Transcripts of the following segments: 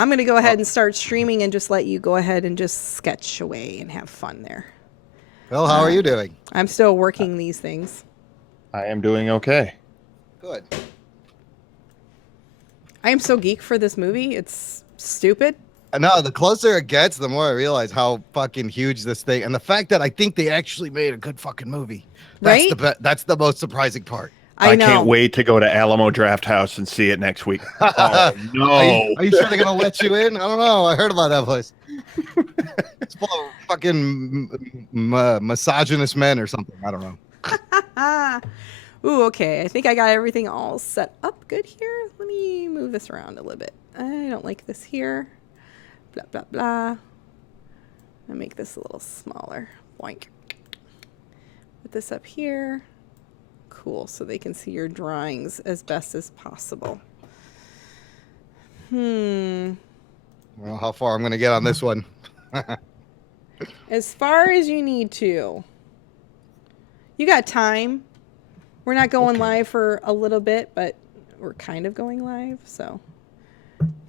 I'm going to go ahead and start streaming and just let you go ahead and just sketch away and have fun there. Phil, how are you doing? I'm still working these things. I am doing okay. Good. I am so geek for this movie. It's stupid. No, the closer it gets, the more I realize how fucking huge this thing, and the fact that I think they actually made a good fucking movie. That's Right? That's the most surprising part. I know. Can't wait to go to Alamo Draft House and see it next week. Oh, no. Are you sure they're gonna let you in? I don't know. I heard about that place. It's full of fucking misogynist men or something. I don't know. Ooh, okay. I think I got everything all set up good here. Let me move this around a little bit. I don't like this here. Blah, blah, blah. I'll make this a little smaller. Boink. Put this up here. Cool, so they can see your drawings as best as possible. Well, how far I'm going to get on this one? As far as you need to. You got time. We're not going live for a little bit, but we're kind of going live, so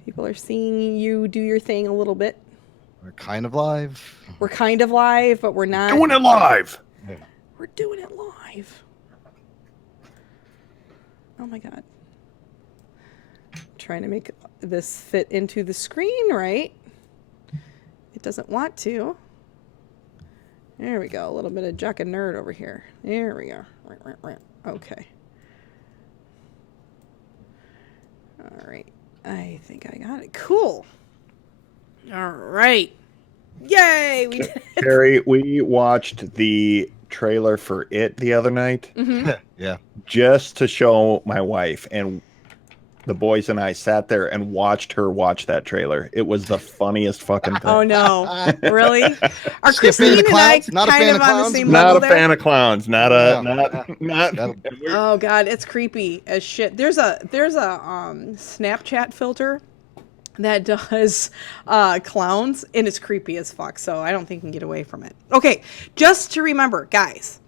people are seeing you do your thing a little bit. We're kind of live. We're kind of live, but we're not. Doing it live. We're doing it live. Oh my God. Trying to make this fit into the screen, right? It doesn't want to. There we go. A little bit of Jock and Nerd over here. There we go. Okay. All right. I think I got it. Cool. All right. Yay! We did it. Terry, we watched the trailer for It the other night. Yeah. Just to show my wife, and the boys and I sat there and watched her watch that trailer. It was the funniest fucking thing. Oh no! Really? Are Just a fan Christine of and I clowns? Not a kind fan of of on the clowns? same Not level a there? fan of clowns. Not. Oh God, it's creepy as shit. There's a Snapchat filter that does clowns, and it's creepy as fuck. So I don't think we can get away from it. Okay, just to remember, guys.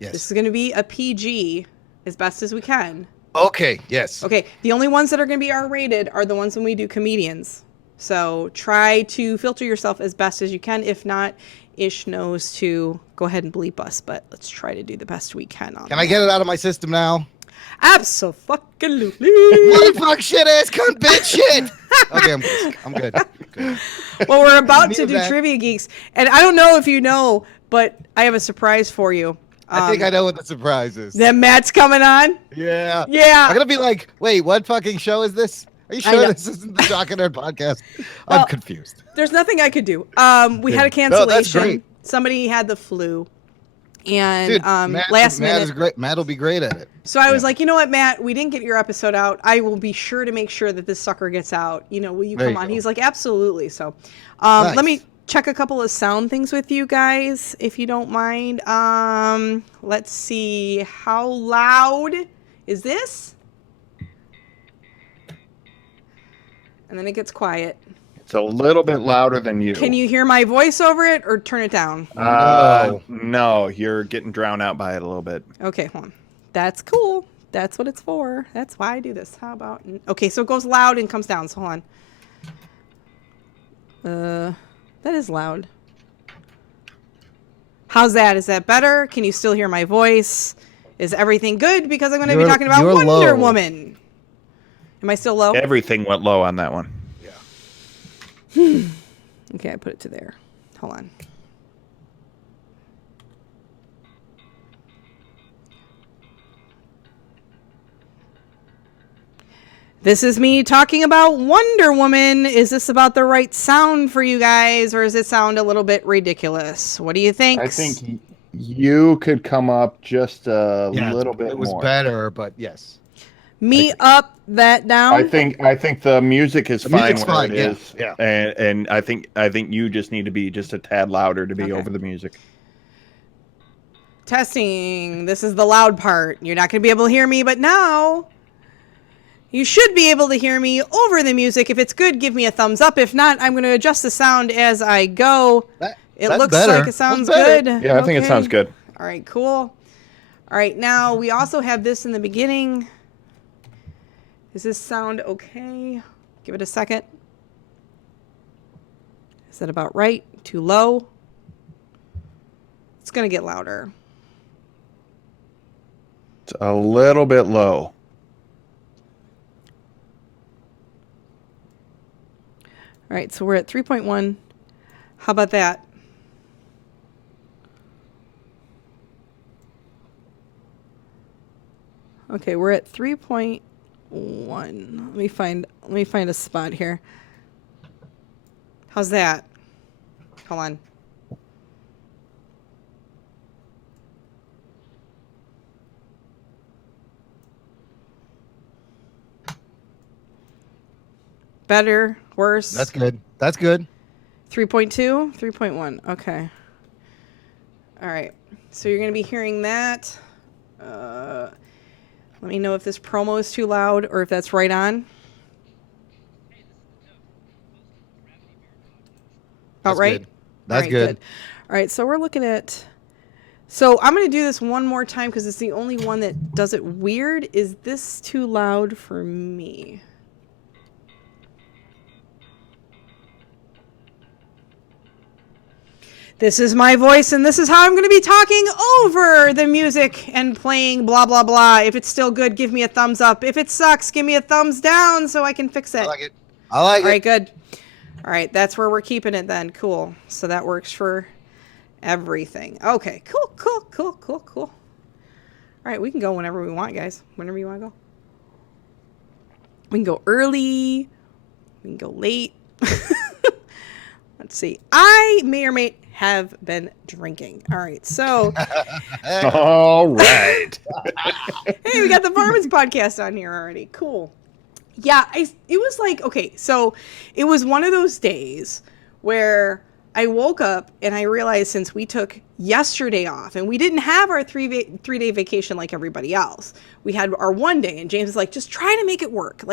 Yes. This is going to be a PG as best as we can. Okay. Yes. Okay, the only ones that are going to be R-rated are the ones when we do comedians. So try to filter yourself as best as you can. If not, Ish knows to go ahead and bleep us, but let's try to do the best we can on Can I get it out of my system now? Absolutely. Motherfuck shit ass cunt bitch shit. Okay, I'm good. Good. Well, we're about Need to do that. Trivia Geeks, and I don't know if you know, but I have a surprise for you. I think I know what the surprise is. That Matt's coming on. Yeah. Yeah. I'm gonna be like, wait, what fucking show is this? Are you I sure know. this isn't the Jock and Nerd podcast? Well, I'm confused. There's nothing I could do. We had a No, that's cancellation. great. Somebody had the flu, and Dude, Matt, last Matt minute. is great. Matt will be great at it. So I was like, you know what, Matt? We didn't get your episode out. I will be sure to make sure that this sucker gets out. You know, will you There come you on? go. He's like, absolutely. So, Nice. let me check a couple of sound things with you guys, if you don't mind. Let's see. How loud is this? And then it gets quiet. It's a little bit louder than you. Can you hear my voice over it or turn it down? No, you're getting drowned out by it a little bit. Okay, hold on. That's cool. That's what it's for. That's why I do this. How about... Okay, so it goes loud and comes down. So hold on. That is loud. How's that? Is that better? Can you still hear my voice? Is everything good? Because I'm going to be talking about you're Wonder low. Woman. Am I still low? Everything went low on that one. Okay, I put it to there. Hold on. This is me talking about Wonder Woman. Is this about the right sound for you guys, or does it sound a little bit ridiculous? What do you think? I think you could come up just a little bit It was more. better, but yes. Me up, that down. I think the music is fine music's where fine, it is. yeah. And I think you just need to be just a tad louder to be Okay. over the music. Testing. This is the loud part. You're not going to be able to hear me, but now you should be able to hear me over the music. If it's good, give me a thumbs up. If not, I'm going to adjust the sound as I go. It That's looks better. like it sounds That's better. good. Yeah, I think it Okay. sounds good. All right, cool. All right, now we also have this in the beginning. Does this sound okay? Give it a second. Is that about right? Too low? It's going to get louder. It's a little bit low. All right, so we're at 3.1. How about that? Okay, we're at 3.1. Let me find a spot here. How's that? Hold on. Better, worse? That's good. That's good. 3.2, 3.1. Okay. All right. So you're going to be hearing that. Let me know if this promo is too loud or if that's right on. About right? Good. That's good. All right. So we're looking at. So I'm going to do this one more time because it's the only one that does it weird. Is this too loud for me? This is my voice, and this is how I'm going to be talking over the music and playing blah, blah, blah. If it's still good, give me a thumbs up. If it sucks, give me a thumbs down so I can fix it. I like it. I like it. All right, good. All right, that's where we're keeping it then. Cool. So that works for everything. Okay, cool, cool, cool, cool, cool. All right, we can go whenever we want, guys. Whenever you want to go. We can go early. We can go late. Let's see. I may or may have been drinking. All right, so. All right. Hey, we got the Varmints podcast on here already. Cool. Yeah, it was like, okay, so it was one of those days where I woke up and I realized since we took yesterday off and we didn't have our three-day vacation like everybody else, we had our one day, and James is like, just try to make it work.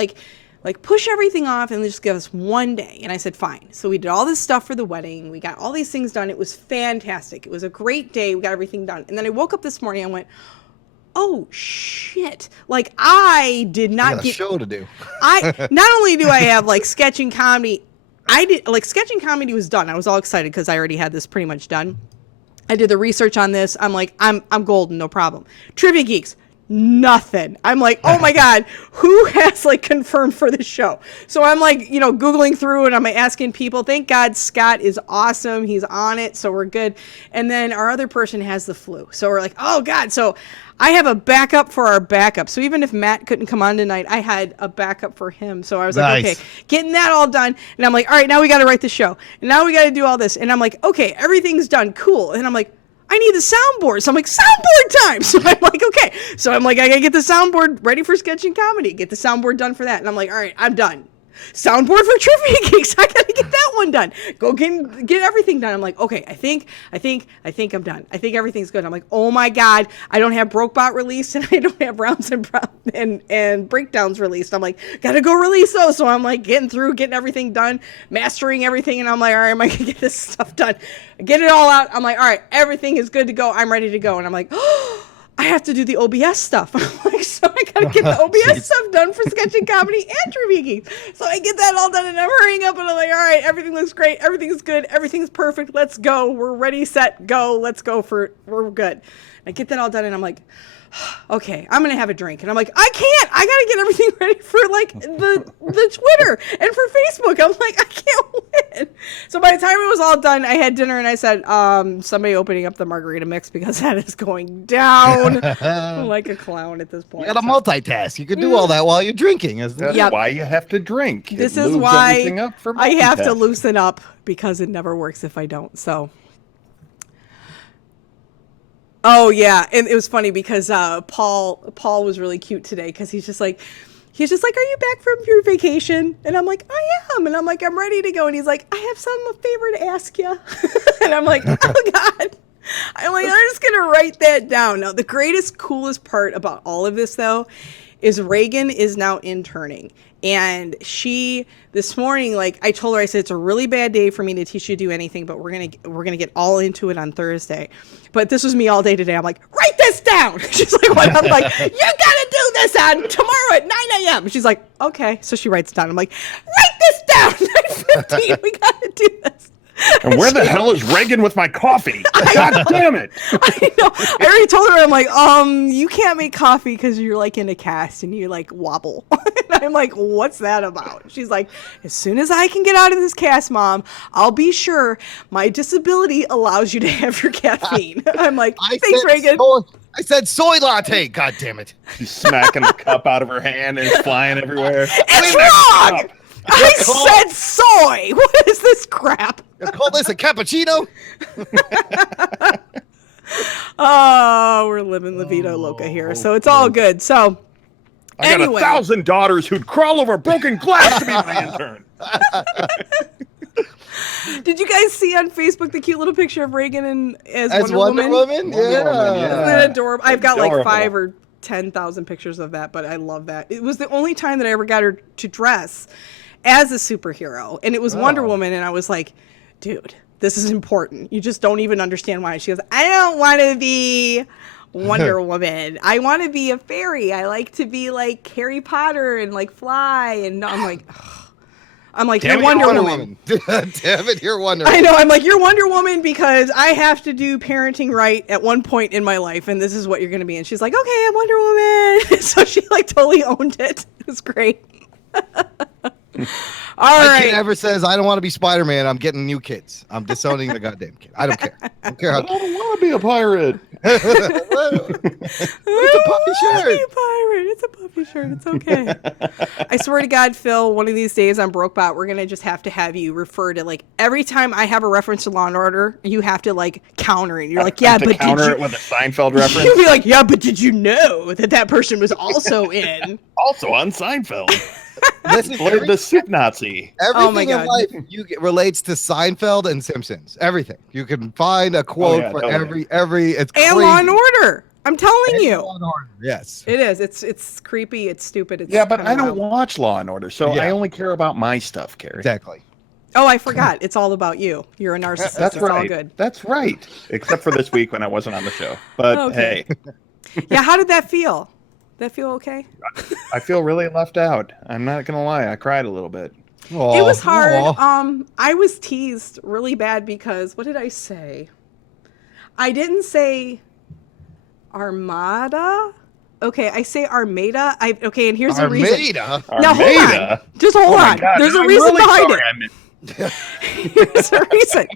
Like push everything off and just give us one day. And I said, fine. So we did all this stuff for the wedding. We got all these things done. It was fantastic. It was a great day. We got everything done. And then I woke up this morning and went, oh shit. Like I did not get a show to do. Not only do I have like sketching comedy, sketching comedy was done. I was all excited because I already had this pretty much done. I did the research on this. I'm like, I'm golden, no problem. Trivia Geeks, nothing. I'm like, oh my God, who has like confirmed for this show? So I'm like, Googling through and I'm asking people. Thank God Scott is awesome. He's on it. So we're good. And then our other person has the flu. So we're like, oh God. So I have a backup for our backup. So even if Matt couldn't come on tonight, I had a backup for him. So I was like, okay, getting that all done. And I'm like, all right, now we got to write the show. And now we got to do all this. And I'm like, okay, everything's done. Cool. And I'm like, I need the soundboard. So I'm like, soundboard time. So I'm like, okay. So I'm like, I got to get the soundboard ready for sketching comedy. Get the soundboard done for that. And I'm like, all right, I'm done. Soundboard for Trivia Geeks. I got to get that one done. Go get everything done. I'm like, okay, I think I'm done. I think everything's good. I'm like, oh my God, I don't have Brokebot released and I don't have rounds and breakdowns released. I'm like, got to go release those. So I'm like getting everything done, mastering everything. And I'm like, all right, am I going to get this stuff done? Get it all out. I'm like, all right, everything is good to go. I'm ready to go. And I'm like, oh, I have to do the OBS stuff. I'm like, so I got to get the OBS stuff done for sketching comedy and Trivia Geeks. So I get that all done and I'm hurrying up and I'm like, all right, everything looks great. Everything's good. Everything's perfect. Let's go. We're ready, set, go. Let's go we're good. I get that all done and I'm like, okay, I'm going to have a drink. And I'm like, I can't. I got to get everything ready for like the Twitter and for Facebook. I'm like, I can't win. So by the time it was all done, I had dinner and I said, somebody opening up the margarita mix because that is going down like a clown at this point. You got to multitask. You can do all that while you're drinking. That's why you have to drink. This is why I have to loosen up because it never works if I don't. So. Oh yeah, and it was funny because Paul was really cute today because he's just like, are you back from your vacation? And I'm like, I am, and I'm like, I'm ready to go, and he's like, I have a favor to ask you, and I'm like, oh God, I'm like, I'm just gonna write that down. Now the greatest, coolest part about all of this though, is Reagan is now interning. And she, this morning, like I told her, I said, it's a really bad day for me to teach you to do anything, but we're gonna get all into it on Thursday. But this was me all day today. I'm like, write this down. She's like, what? I'm like, you gotta do this on tomorrow at 9 a.m. She's like, okay. So she writes it down. I'm like, write this down. 9:15. We gotta do this. And where the hell is Reagan with my coffee? God damn it! I know. I already told her, I'm like, you can't make coffee because you're like in a cast and you like wobble. And I'm like, what's that about? She's like, as soon as I can get out of this cast, Mom, I'll be sure my disability allows you to have your caffeine. I'm like, thanks, Reagan. I said soy latte. God damn it! She's smacking the cup out of her hand and it's flying everywhere. It's wrong. I said soy. What is this crap? You call this a cappuccino? Oh, we're living La Vida Loca here, so it's all good. So, I got 1,000 daughters who'd crawl over broken glass to be my intern. Did you guys see on Facebook the cute little picture of Reagan as Wonder Woman? Woman? Yeah. Isn't that adorable? I've got like Adorable. 5 or 10,000 pictures of that, but I love that. It was the only time that I ever got her to dress as a superhero, and it was Wonder Woman, and I was like, dude, this is important. You just don't even understand why. She goes, I don't want to be Wonder Woman. I want to be a fairy. I like to be like Harry Potter and like fly, and I'm like, you're Wonder Woman. Damn it, you're Wonder Woman. I know. I'm like, you're Wonder Woman because I have to do parenting right at one point in my life, and this is what you're going to be. And she's like, okay, I'm Wonder Woman. So she like totally owned it. It was great. All right. Kid ever says, I don't want to be Spider-Man, I'm getting new kids. I'm disowning the goddamn kid. I don't care. I don't care how I don't want to be a pirate. It's a puppy shirt. Be a pirate. It's a puppy shirt. It's okay. I swear to God, Phil, one of these days on Brokebot, we're going to just have to have you refer to, like, every time I have a reference to Law and Order, you have to, like, counter it. You're like, yeah, but counter it with a Seinfeld reference. You'll be like, yeah, but did you know that person was also in? Also on Seinfeld. This is Played the soup Nazi. everything in life relates to Seinfeld and Simpsons. Everything. You can find a quote for every. It's and crazy. Law and Order. I'm telling And you. Law and Order. Yes. It is. It's creepy. It's stupid. It's But kinda I don't wild. watch Law and Order, so I only care about my stuff, Carrie. Exactly. Oh, I forgot. It's all about you. You're a narcissist. That's it's right. all good. That's right. Except for this week when I wasn't on the show. But Okay. hey, Yeah, how did that feel? That feel okay? I feel really left out. I'm not gonna lie. I cried a little bit. It was hard. I was teased really bad because what did I say? I didn't say Armada. Okay, I say Armada. And here's the reason. Armada? Now hold on. Just hold on. God, There's a I'm reason really behind sorry it. Here's a reason.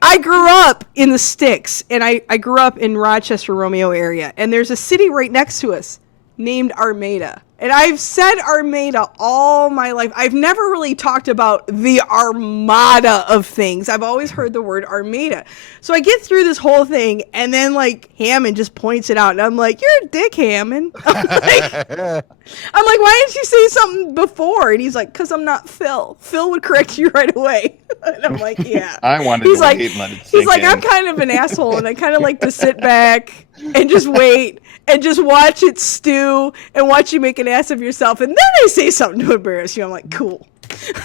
I grew up in the sticks, and I grew up in Rochester, Romeo area, and there's a city right next to us named Armada. And I've said Armada all my life. I've never really talked about the armada of things. I've always heard the word Armada. So I get through this whole thing, and then, like, Hammond just points it out, and I'm like, you're a dick, Hammond. I'm like, why didn't you say something before? And he's like, because I'm not Phil. Phil would correct you right away. And I'm like, yeah. I wanted to wait and let it sink in. I'm kind of an asshole, and I kind of like to sit back and just wait and just watch it stew and watch you make an ass of yourself, and then I say something to embarrass you. I'm like, cool.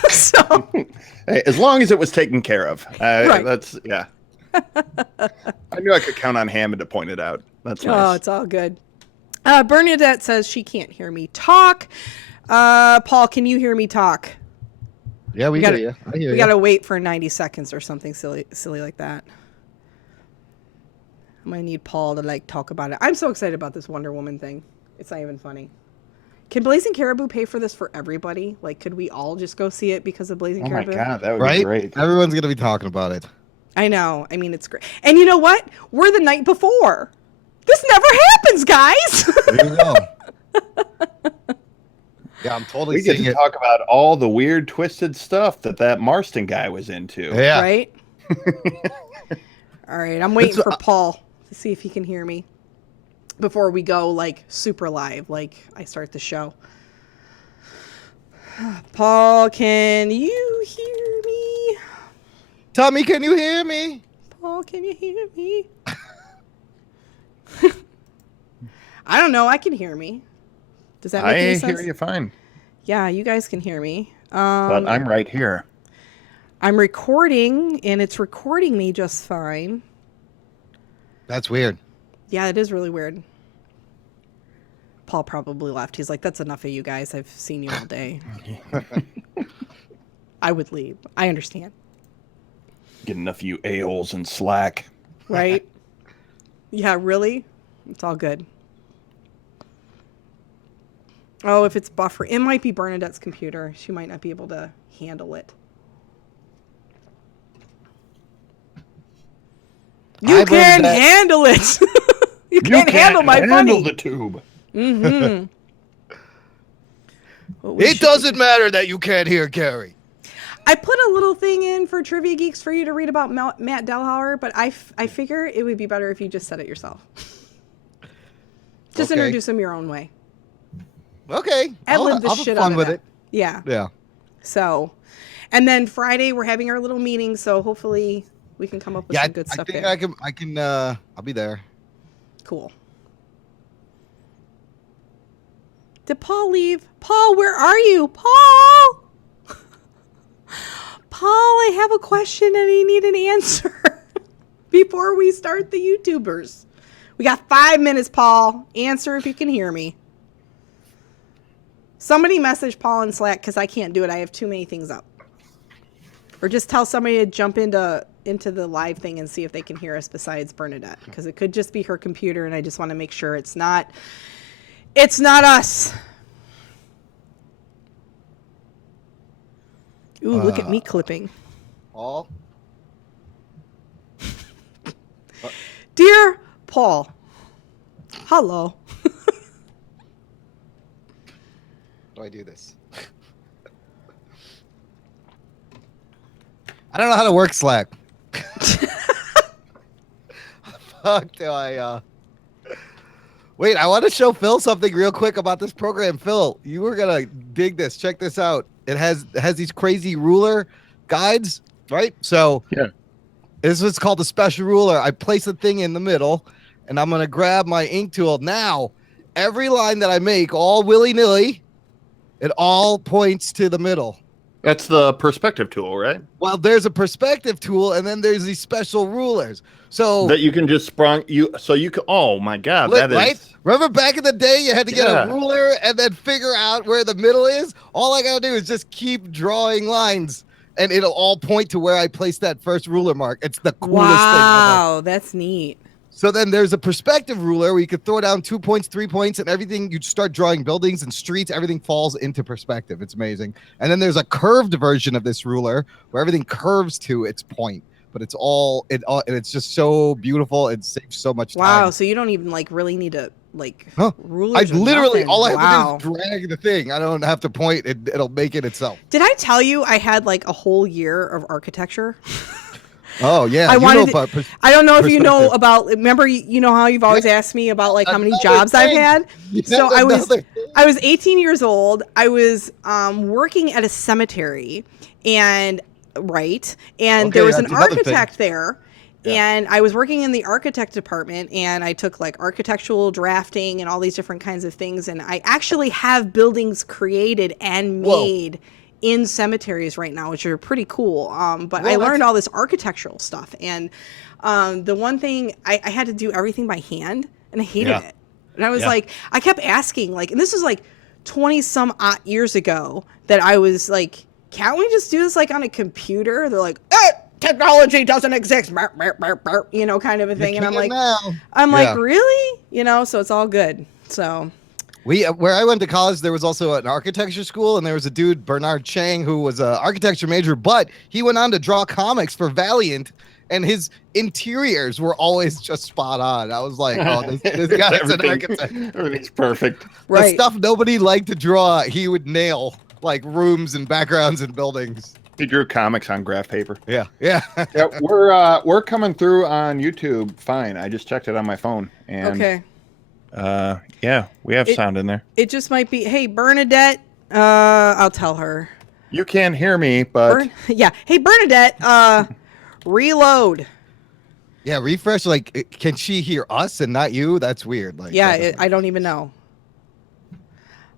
So, hey, as long as it was taken care of, Right. That's I knew I could count on Hammond to point it out. That's nice. Oh, it's all good. Bernadette says she can't hear me talk. Paul, can you hear me talk? Yeah, we hear you. I hear We you. gotta wait for 90 seconds or something silly like that. I'm gonna need Paul to like talk about it. I'm so excited about this Wonder Woman thing. It's not even funny. Can Blazing Caribou pay for this for everybody? Like, could we all just go see it because of Blazing Oh my Caribou? God, that would Right? be great. Everyone's gonna be talking about it. I know. I mean, it's great. And you know what? We're the night before. This never happens, guys. There you go. Yeah, I'm totally We get seeing to it. talk about all the weird, twisted stuff that Marston guy was into. Yeah. Right? All right. I'm waiting for Paul to see if he can hear me before we go like super live, like I start the show. Paul, can you hear me? Tommy, can you hear me? Paul, can you hear me? I don't know. I can hear me. Does that make any I sense? hear you fine, Yeah, you guys can hear me. but I'm right here. I'm recording, and it's recording me just fine. That's weird. Yeah, it is really weird. Paul probably left. He's like, that's enough of you guys. I've seen you all day. I would leave. I understand. Getting a few a-holes in Slack. Right? Yeah, really? It's all good. Oh, if it's buffering, it might be Bernadette's computer. She might not be able to handle it. You can't handle it. You can't handle my funny. The tube. Mm-hmm. It doesn't matter that you can't hear Gary. I put a little thing in for Trivia Geeks for you to read about Matt Delhauer, but I figure it would be better if you just said it yourself. Just introduce him your own way. Okay. Ad-lib the shit out of with that. it. Yeah. Yeah. So, and then Friday we're having our little meeting, so hopefully we can come up with some good stuff there. I can I'll be there. Cool. Did Paul leave? Paul, where are you? Paul! Paul, I have a question and I need an answer before we start the YouTubers. We got 5 minutes, Paul. Answer if you can hear me. Somebody message Paul in Slack because I can't do it. I have too many things up. Or just tell somebody to jump into the live thing and see if they can hear us besides Bernadette. Because it could just be her computer and I just want to make sure it's not us. Ooh, look at me clipping. Paul? Dear Paul, hello. How do I do this? I don't know how to work Slack. Fuck do I Wait, I want to show Phil something real quick about this program. Phil, you were gonna dig this. Check this out. It has these crazy ruler guides, right? So yeah, this is what's called a special ruler. I place the thing in the middle, and I'm gonna grab my ink tool. Now, every line that I make, all willy-nilly, it all points to the middle. that's the perspective tool, right? Well, there's a perspective tool, and then there's these special rulers. So that you can just oh my god, that is right. Remember back in the day, you had to get a ruler and then figure out where the middle is. All I gotta do is just keep drawing lines, and it'll all point to where I placed that first ruler mark. It's the coolest thing ever. Wow, that's neat. So then there's a perspective ruler where you could throw down 2 points, 3 points, and everything. You start drawing buildings and streets. Everything falls into perspective. It's amazing. And then there's a curved version of this ruler where everything curves to its point. But it's and it's just so beautiful. It saves so much time. Wow, so you don't even really need to rulers. I literally all I have wow. to do is drag the thing. I don't have to point. It'll make it itself. Did I tell you I had a whole year of architecture? Oh yeah, I don't know if you know about. Remember, you know how you've always asked me about how many jobs I've had. So I was 18 years old. I was working at a cemetery, and there was an architect there. Yeah. And I was working in the architect department, and I took architectural drafting and all these different kinds of things. And I actually have buildings created and made in cemeteries right now, which are pretty cool. But I learned all this architectural stuff. And the one thing, I had to do everything by hand, and I hated it. And I was I kept asking, and this was 20 some odd years ago, that I was can't we just do this on a computer? They're like, technology doesn't exist, kind of a thing. And I'm like, really? So it's all good. So where I went to college, there was also an architecture school, and there was a dude, Bernard Chang, who was an architecture major, but he went on to draw comics for Valiant, and his interiors were always just spot on. I was like, oh, this guy's an architect. Everything's perfect. Right. The stuff nobody liked to draw, he would nail, rooms and backgrounds and buildings. He drew comics on graph paper. Yeah. We're coming through on YouTube fine. I just checked it on my phone. And okay. We have sound in there. It just might be, hey, Bernadette, I'll tell her. You can't hear me, but... Hey, Bernadette, reload. Yeah, refresh, can she hear us and not you? That's weird. I don't even know.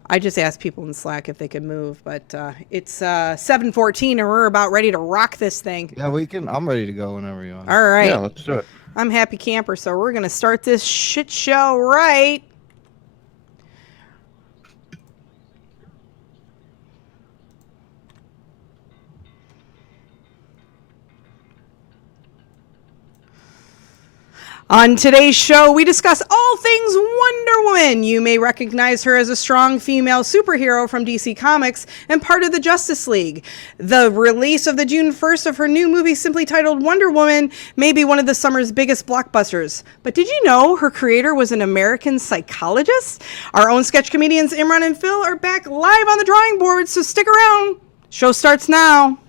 I just asked people in Slack if they could move, but it's 7:14 and we're about ready to rock this thing. Yeah, we can. I'm ready to go whenever you want. All right. Yeah, let's do it. I'm happy camper, so we're going to start this shit show right. On today's show, we discuss all things Wonder Woman. You may recognize her as a strong female superhero from DC Comics and part of the Justice League. The release of the June 1st of her new movie, simply titled Wonder Woman, may be one of the summer's biggest blockbusters. But did you know her creator was an American psychologist? Our own sketch comedians Imran and Phil are back live on the drawing board, so stick around. Show starts now.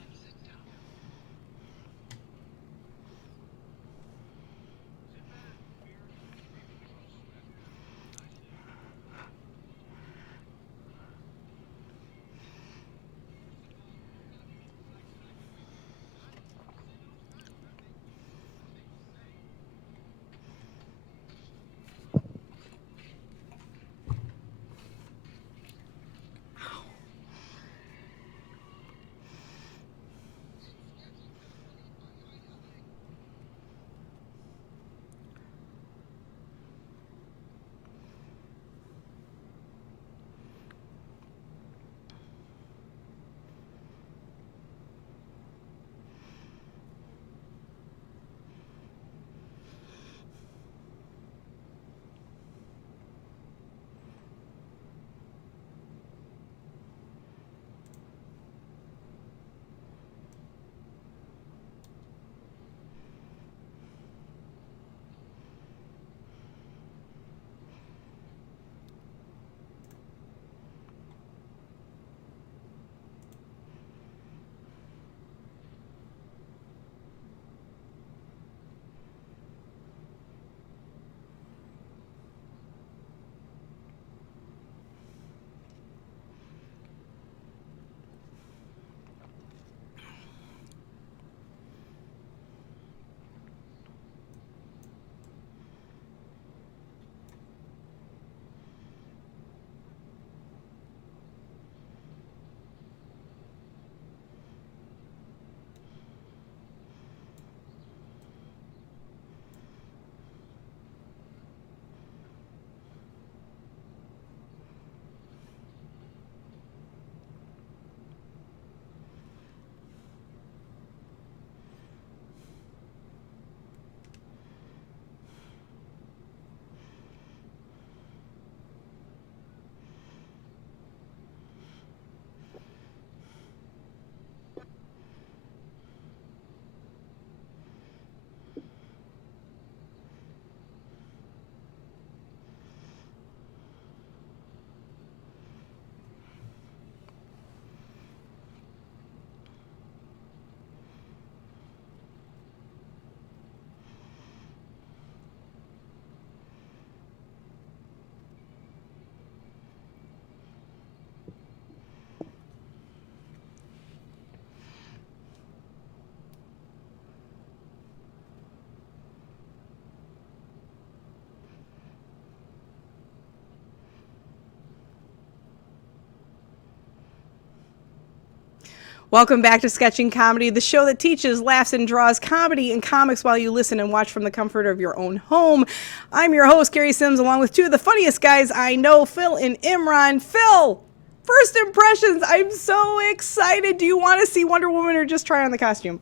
Welcome back to Sketching Comedy, the show that teaches, laughs, and draws comedy and comics while you listen and watch from the comfort of your own home. I'm your host, Gary Sims, along with two of the funniest guys I know, Phil and Imran. Phil, first impressions. I'm so excited. Do you want to see Wonder Woman or just try on the costume?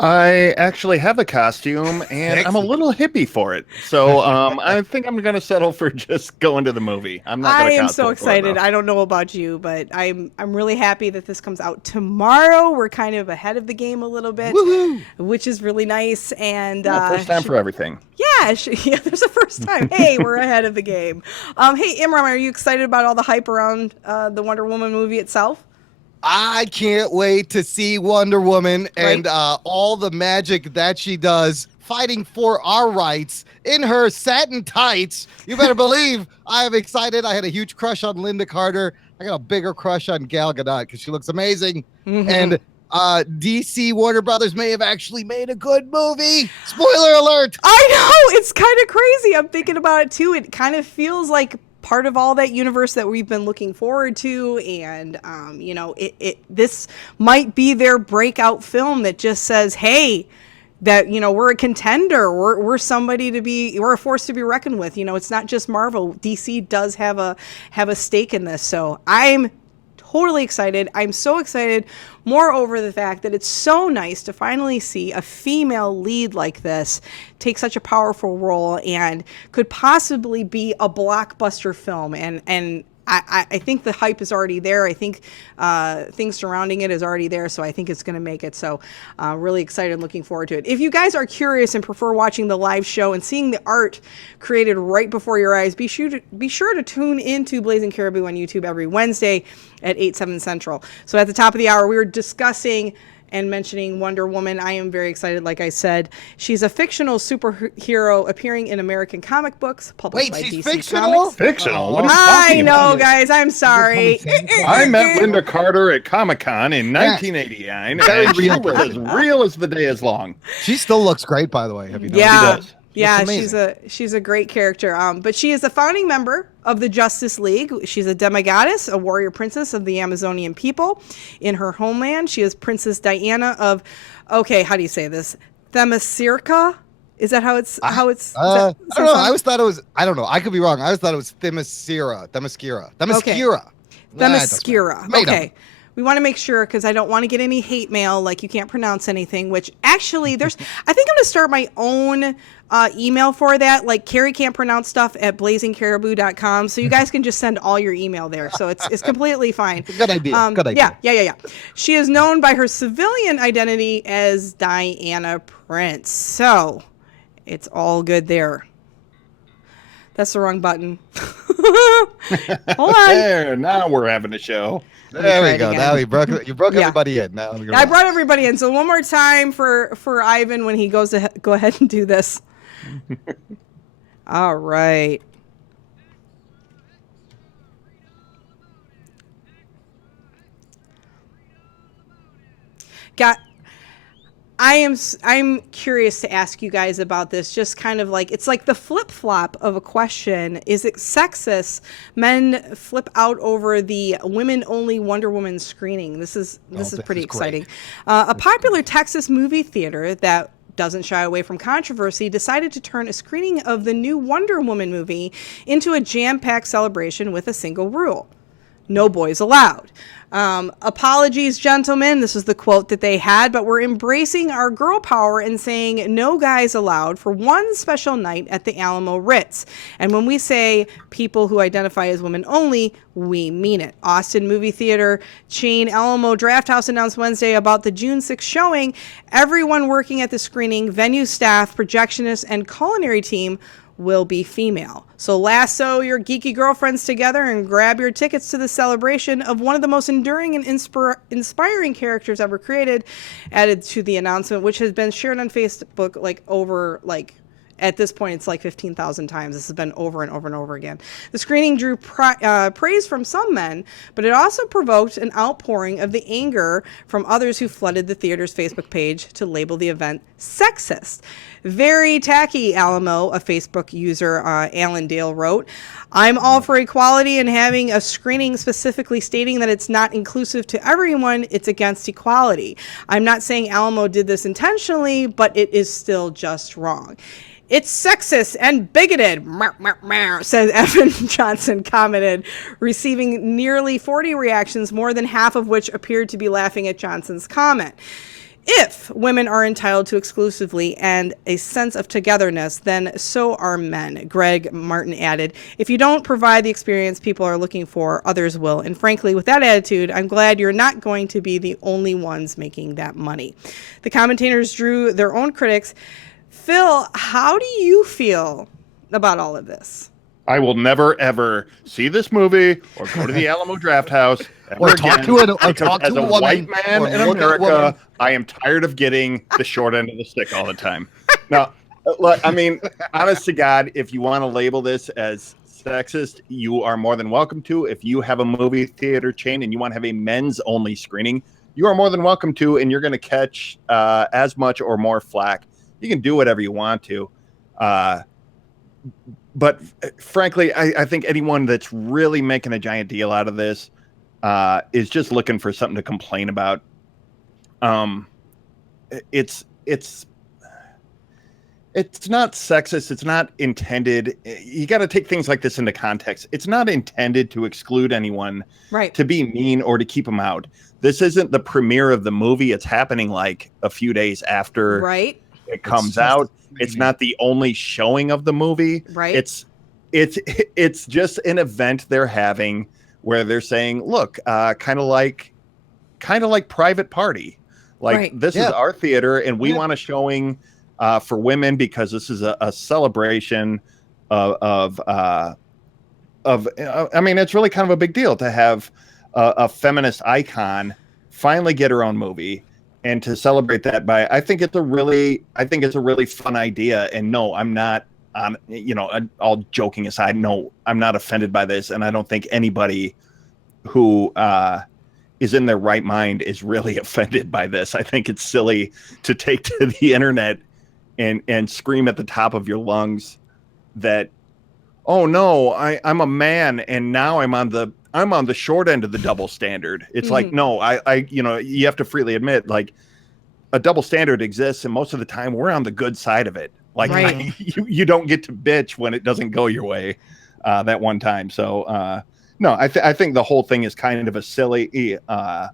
I actually have a costume, and I'm a little hippie for it. So I think I'm going to settle for just going to the movie. I'm not going to. I am so excited. I don't know about you, but I'm really happy that this comes out tomorrow. We're kind of ahead of the game a little bit, which is really nice. And first time for everything. Yeah, there's a first time. Hey, we're ahead of the game. Hey, Imran, are you excited about all the hype around the Wonder Woman movie itself? I can't wait to see Wonder Woman and all the magic that she does fighting for our rights in her satin tights. You better believe I am excited. I had a huge crush on Linda Carter. I got a bigger crush on Gal Gadot because she looks amazing. And DC Warner Brothers may have actually made a good movie. Spoiler alert. I know. It's kind of crazy. I'm thinking about it too. It kind of feels like part of all that universe that we've been looking forward to, and this might be their breakout film that just says, hey, that we're a contender, we're somebody to be, we're a force to be reckoned with. It's not just Marvel. DC does have a stake in this, so I'm totally excited. I'm so excited, moreover, the fact that it's so nice to finally see a female lead like this take such a powerful role and could possibly be a blockbuster film. And I think the hype is already there. I think things surrounding it is already there. So I think it's going to make it. So really excited and looking forward to it. If you guys are curious and prefer watching the live show and seeing the art created right before your eyes, be sure to tune into Blazing Caribou on YouTube every Wednesday at 8/7 Central. So at the top of the hour, we were discussing and mentioning Wonder Woman. I am very excited. Like I said, she's a fictional superhero appearing in American comic books published by DC fictional? Comics. Fictional? What are you I talking know, about? guys. I'm sorry. I met Linda Carter at Comic-Con in 1989, and she was as real as the day is long. She still looks great, by the way. Have you noticed? Yeah. She does. Yeah, she's a great character. But she is a founding member of the Justice League. She's a demigoddess, a warrior princess of the Amazonian people. In her homeland, she is Princess Diana of, okay, how do you say this? Themyscira? Is that how it's I don't know. I always thought it was. I don't know. I could be wrong. I always thought it was Themyscira. Themyscira. Okay. We want to make sure, because I don't want to get any hate mail, like you can't pronounce anything, which actually I think I'm going to start my own email for that. Like Carrie can't pronounce stuff at blazingcaribou.com. So you guys can just send all your email there. So it's completely fine. Good idea. Good idea. Yeah. She is known by her civilian identity as Diana Prince. So it's all good there. That's the wrong button. Hold on. There, now we're having a show. There we go. Now you broke everybody in. Now I brought everybody in. So one more time for Ivan when he goes to go ahead and do this. All right. I'm curious to ask you guys about this. Just kind of like, it's like the flip-flop of a question. Is it sexist? Men flip out over the women-only Wonder Woman screening. This is pretty exciting. A popular Texas movie theater that doesn't shy away from controversy decided to turn a screening of the new Wonder Woman movie into a jam-packed celebration with a single rule: no boys allowed. Apologies, gentlemen. This is the quote that they had, but we're embracing our girl power and saying no guys allowed for one special night at the Alamo Ritz. And when we say people who identify as women only, we mean it. Austin movie theater chain Alamo Drafthouse announced Wednesday about the June 6th showing. Everyone working at the screening, venue staff, projectionist, and culinary team will be female. So lasso your geeky girlfriends together and grab your tickets to the celebration of one of the most enduring and inspiring characters ever created, added to the announcement, which has been shared on Facebook at this point, it's like 15,000 times. This has been over and over and over again. The screening drew praise from some men, but it also provoked an outpouring of the anger from others who flooded the theater's Facebook page to label the event sexist. Very tacky, Alamo, a Facebook user, Alan Dale, wrote. I'm all for equality, and having a screening specifically stating that it's not inclusive to everyone, it's against equality. I'm not saying Alamo did this intentionally, but it is still just wrong. It's sexist and bigoted, says Evan Johnson, commented, receiving nearly 40 reactions, more than half of which appeared to be laughing at Johnson's comment. If women are entitled to exclusively and a sense of togetherness, then so are men, Greg Martin added. If you don't provide the experience people are looking for, others will. And frankly, with that attitude, I'm glad you're not going to be the only ones making that money. The commentators drew their own critics. Phil, how do you feel about all of this? I will never, ever see this movie or go to the Alamo Drafthouse or talk to a white man in America. I am tired of getting the short end of the stick all the time. Now, look, I mean, honest to God, if you want to label this as sexist, you are more than welcome to. If you have a movie theater chain and you want to have a men's only screening, you are more than welcome to, and you're going to catch as much or more flack. You can do whatever you want to. But frankly, I think anyone that's really making a giant deal out of this is just looking for something to complain about. It's it's not sexist. It's not intended. You got to take things like this into context. It's not intended to exclude anyone, right, to be mean or to keep them out. This isn't the premiere of the movie. It's happening like a few days after right, it comes out. Maybe. It's not the only showing of the movie. right. It's just an event they're having where they're saying, look, kind of like Private Party. Like, right. this is our theater, and we want a showing for women because this is a celebration of I mean, it's really kind of a big deal to have a feminist icon finally get her own movie, and to celebrate that by, I think it's a really fun idea. And no, I'm not, you know, all joking aside, no, I'm not offended by this, and I don't think anybody who is in their right mind is really offended by this. I think it's silly to take to the internet and scream at the top of your lungs that, oh no, I'm a man and now I'm on the short end of the double standard. It's like, no, I you know, you have to freely admit, like, a double standard exists, and most of the time we're on the good side of it. Like, you don't get to bitch when it doesn't go your way that one time. So no, I think the whole thing is kind of a silly to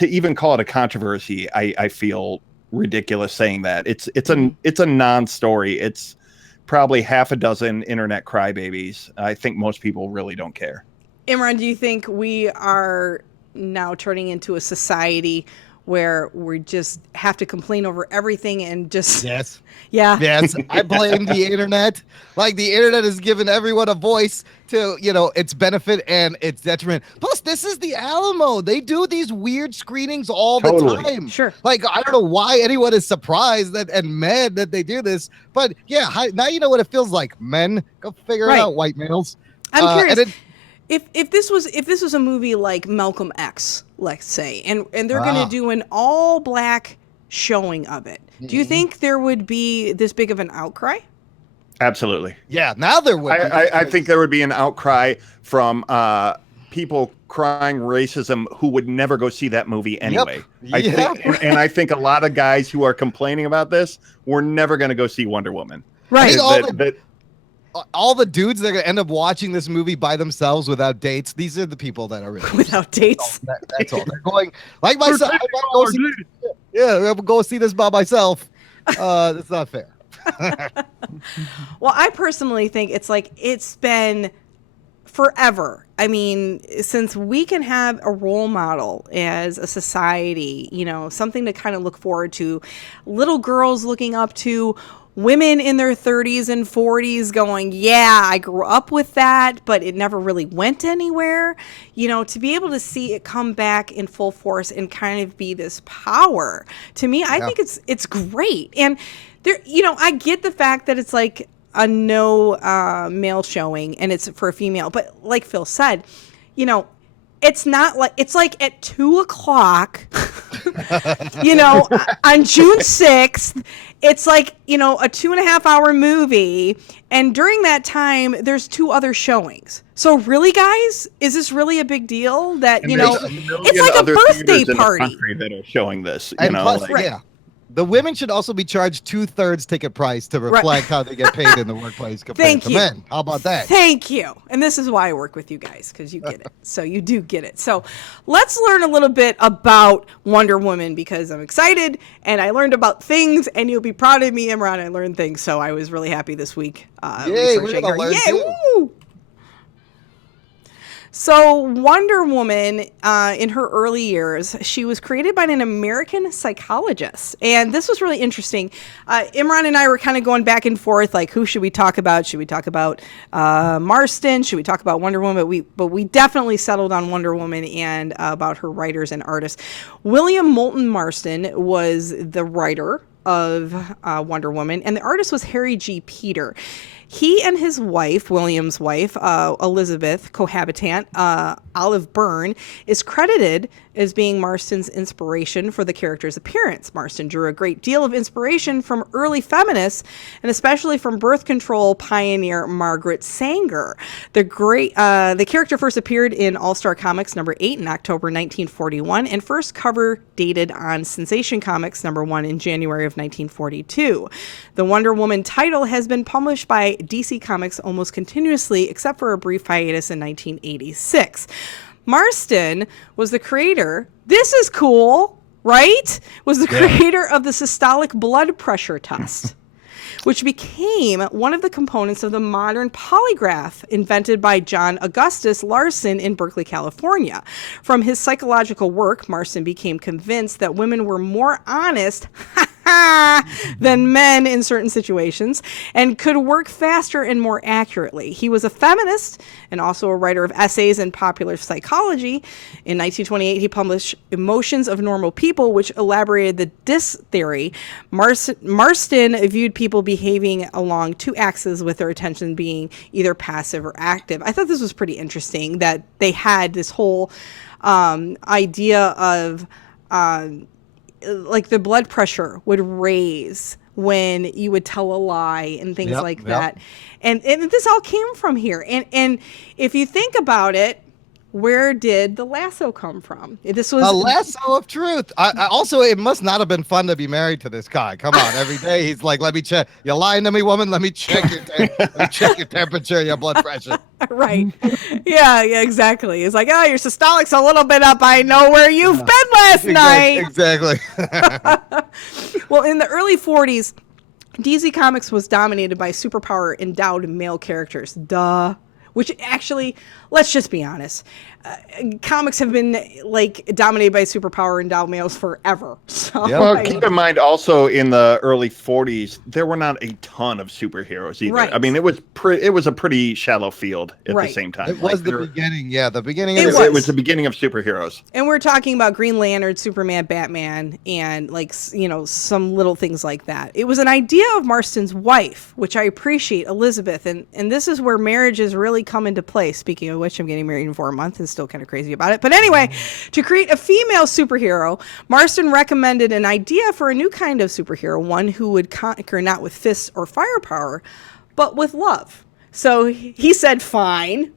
even call it a controversy. I feel ridiculous saying that. It's a non-story. It's probably half a dozen internet crybabies. I think most people really don't care. Imran, do you think we are now turning into a society where we just have to complain over everything and just... Yes. Yeah. Yes. I blame the internet. Like, the internet has given everyone a voice to, you know, its benefit and its detriment. Plus, this is the Alamo. They do these weird screenings all the time. Sure. Like, I don't know why anyone is surprised and mad that they do this. But yeah, now you know what it feels like. Men, go figure it out, white males. I'm curious. If this was a movie like Malcolm X, let's say, and they're going to do an all black showing of it, do you think there would be this big of an outcry? Absolutely. Yeah, now there would. I think there would be an outcry from people crying racism who would never go see that movie anyway. Yep. I think a lot of guys who are complaining about this were never going to go see Wonder Woman. Right. All the dudes that are going to end up watching this movie by themselves without dates, these are the people that are really without dates. That's all. They're going, like myself, I'm go see this by myself. That's not fair. Well, I personally think it's been forever. I mean, since we can have a role model as a society, you know, something to kind of look forward to, little girls looking up to, women in their 30s and 40s going, yeah, I grew up with that, but it never really went anywhere. You know, to be able to see it come back in full force and kind of be this power, to me, I think it's great. And there, you know, I get the fact that it's like a no male showing and it's for a female, but like Phil said, you know, it's not like, it's like at 2:00, you know, on June 6th, it's like, you know, a 2.5 hour movie. And during that time, there's 2 other showings. So really, guys, is this really a big deal that, you know, it's like a birthday party that are showing this, you know, plus, yeah. The women should also be charged 2/3 ticket price to reflect how they get paid in the workplace compared to men. How about that? Thank you. And this is why I work with you guys, because you get it. So you do get it. So let's learn a little bit about Wonder Woman, because I'm excited and I learned about things, and you'll be proud of me, Imran. I learned things, so I was really happy this week. Yay, we're gonna learn too. Woo! So Wonder Woman, in her early years, she was created by an American psychologist. And this was really interesting. Imran and I were kind of going back and forth, like, who should we talk about? Should we talk about Marston? Should we talk about Wonder Woman? But we definitely settled on Wonder Woman and about her writers and artists. William Moulton Marston was the writer of Wonder Woman, and the artist was Harry G. Peter. He and his wife, William's wife, Elizabeth, cohabitant, Olive Byrne, is credited as being Marston's inspiration for the character's appearance. Marston drew a great deal of inspiration from early feminists, and especially from birth control pioneer Margaret Sanger. The character first appeared in All-Star Comics number 8 in October 1941, and first cover dated on Sensation Comics number 1 in January of 1942. The Wonder Woman title has been published by DC Comics almost continuously, except for a brief hiatus in 1986. Marston was the creator, this is cool, right? Was the creator of the systolic blood pressure test, which became one of the components of the modern polygraph invented by John Augustus Larson in Berkeley, California. From his psychological work, Marston became convinced that women were more honest than men in certain situations and could work faster and more accurately. He was a feminist and also a writer of essays in popular psychology. In 1928, he published Emotions of Normal People, which elaborated the DIS theory. Marston viewed people behaving along two axes with their attention being either passive or active. I thought this was pretty interesting that they had this whole idea of like the blood pressure would raise when you would tell a lie and things like that. And this all came from here. And if you think about it, where did the lasso come from? This was a lasso of truth. I also, it must not have been fun to be married to this guy. Come on, every day he's like, "Let me check. You're lying to me, woman. Let me check your temperature, your blood pressure." Right. Yeah, exactly. It's like, "Oh, your systolic's a little bit up. I know where you've been last night." Exactly. Well, in the early 40s, DC Comics was dominated by superpower endowed male characters. Duh. Which actually, let's just be honest, comics have been like dominated by superpower endowed males forever. So, well, keep in mind also in the early 40s, there were not a ton of superheroes either. Right. I mean, it was a pretty shallow field at the same time. It was the beginning. Yeah, the beginning. It was the beginning of superheroes. And we're talking about Green Lantern, Superman, Batman, and like, you know, some little things like that. It was an idea of Marston's wife, which I appreciate, Elizabeth. And this is where marriages really come into play. Speaking of which, I'm getting married in 4 months and still kind of crazy about it. But anyway, to create a female superhero, Marston recommended an idea for a new kind of superhero, one who would conquer not with fists or firepower, but with love. So he said, "Fine,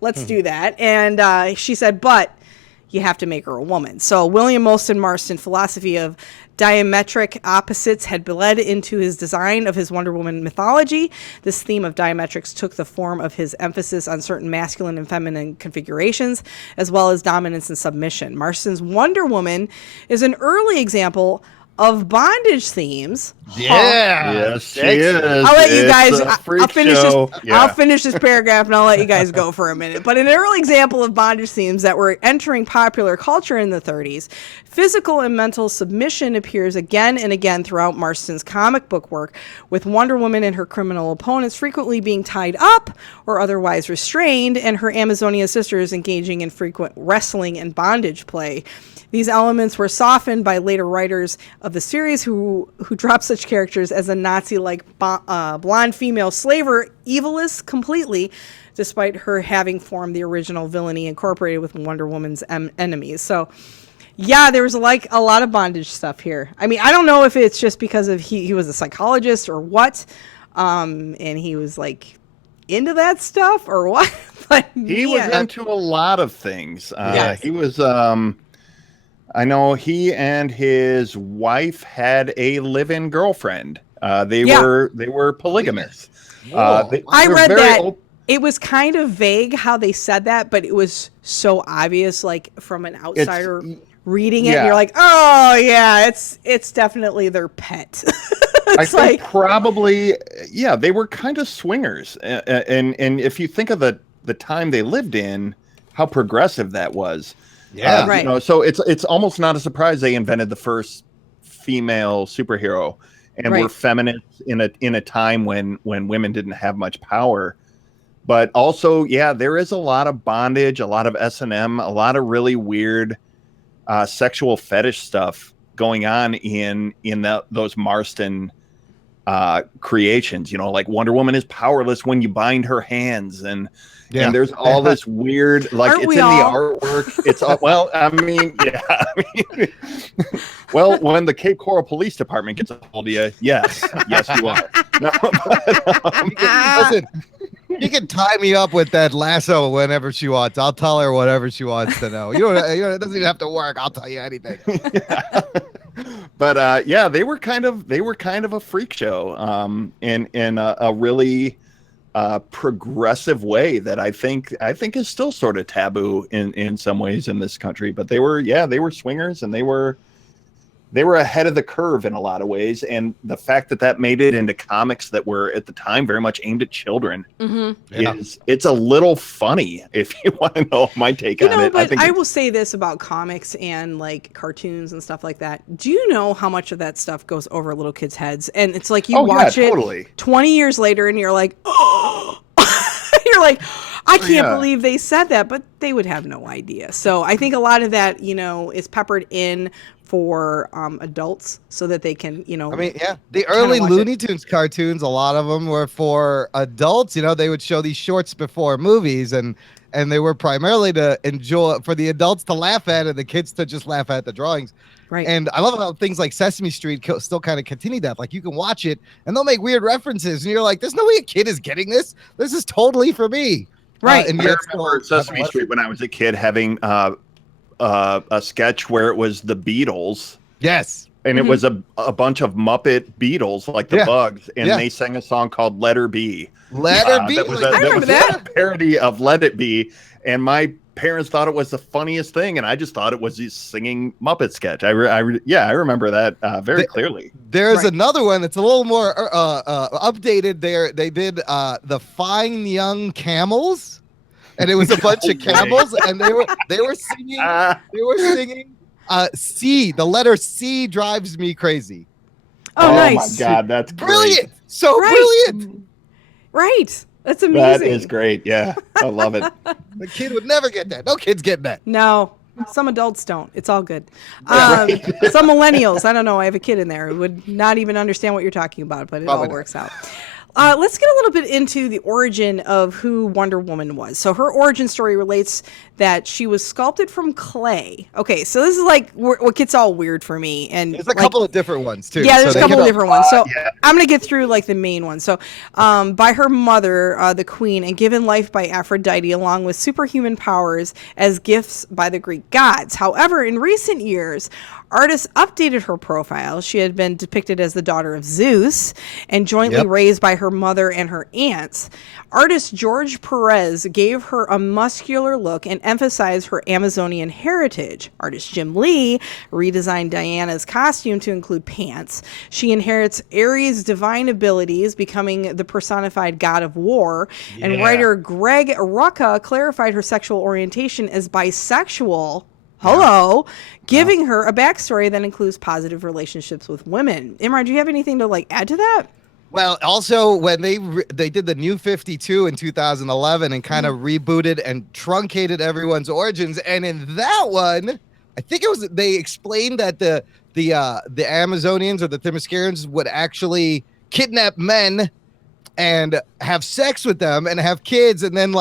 let's do that." And she said, "But you have to make her a woman." So William Moulton Marston's philosophy of diametric opposites had bled into his design of his Wonder Woman mythology. This theme of diametrics took the form of his emphasis on certain masculine and feminine configurations, as well as dominance and submission. Marston's Wonder Woman is an early example of bondage themes. Yeah, yes, she is. I'll let you guys. I'll finish this paragraph and I'll let you guys go for a minute. But an early example of bondage themes that were entering popular culture in the 30s, physical and mental submission appears again and again throughout Marston's comic book work, with Wonder Woman and her criminal opponents frequently being tied up or otherwise restrained, and her Amazonia sisters engaging in frequent wrestling and bondage play. These elements were softened by later writers of the series who dropped such characters as a Nazi-like blonde female slaver, evilist completely, despite her having formed the original villainy incorporated with Wonder Woman's enemies. So, yeah, there was like a lot of bondage stuff here. I mean, I don't know if it's just because of he was a psychologist or what, and he was like into that stuff or what. But he was into a lot of things. Yes. He was. I know he and his wife had a live-in girlfriend. They were polygamous. I read that. It was kind of vague how they said that, but it was so obvious, like from an outsider reading it. You're like, oh yeah, it's definitely their pet. I think probably, they were kind of swingers. And if you think of the time they lived in, how progressive that was. Yeah, right. You know, so it's almost not a surprise they invented the first female superhero, and were feminists in a time when women didn't have much power. But also, there is a lot of bondage, a lot of S&M, a lot of really weird sexual fetish stuff going on in those Marston creations. Like Wonder Woman is powerless when you bind her hands, and there's all this weird, like, Aren't it's we in all? the artwork. It's well, I mean, well, when the Cape Coral Police Department gets a hold of you, yes, you are. No, Listen, you can tie me up with that lasso whenever she wants. I'll tell her whatever she wants to know. It doesn't even have to work. I'll tell you anything. But they were kind of a freak show, in a really progressive way that I think is still sort of taboo in some ways in this country. But they were swingers, and they were ahead of the curve in a lot of ways. And the fact that made it into comics that were at the time very much aimed at children it's a little funny, if you want to know my take on it. But I will say this about comics and like cartoons and stuff like that. Do you know how much of that stuff goes over little kids' heads? And it's like you watch it 20 years later and you're like, oh, you're like, I can't believe they said that, but they would have no idea. So I think a lot of that, is peppered in for adults so that they can, I mean, the early Looney Tunes cartoons, a lot of them were for adults. They would show these shorts before movies, and they were primarily to enjoy, for the adults to laugh at and the kids to just laugh at the drawings. Right. And I love how things like Sesame Street still kind of continue that. Like, you can watch it and they'll make weird references, and you're like, there's no way a kid is getting this. This is totally for me. Right. And I remember Sesame Street when I was a kid having a sketch where it was the Beatles. Yes. And it was a bunch of Muppet Beatles, like the Bugs, and they sang a song called Let Her Be. Let Her Be. That was a parody of Let It Be. And my parents thought it was the funniest thing, and I just thought it was this singing Muppet sketch. I remember that very clearly. There's another one that's a little more updated. They did the Fine Young Camels, and it was a bunch of camels, and they were singing. They were singing. C. The letter C drives me crazy. Oh, nice! Oh my God, that's brilliant! Great. So brilliant! Right. That's amazing. That is great. Yeah, I love it. The kid would never get that. No kid's getting that. No, some adults don't. It's all good. Some millennials, I don't know. I have a kid in there who would not even understand what you're talking about, but it all works out. Let's get a little bit into the origin of who Wonder Woman was. So her origin story relates that she was sculpted from clay. Okay, so this is like what gets all weird for me. And there's a couple of different ones too. Yeah, there's a couple of different ones. So I'm going to get through like the main one. So by her mother, the queen, and given life by Aphrodite along with superhuman powers as gifts by the Greek gods. However, in recent years, artists updated her profile. She had been depicted as the daughter of Zeus and jointly raised by her mother and her aunts. Artist George Perez gave her a muscular look and emphasized her Amazonian heritage. Artist Jim Lee redesigned Diana's costume to include pants. She inherits Ares' divine abilities, becoming the personified god of war. And writer Greg Rucka clarified her sexual orientation as bisexual. Giving her a backstory that includes positive relationships with women. Imran, do you have anything to add to that? Well, also when they did the New 52 in 2011 and kind of rebooted and truncated everyone's origins, and in that one, I think they explained that the Amazonians or the Themyscirans would actually kidnap men and have sex with them and have kids, and then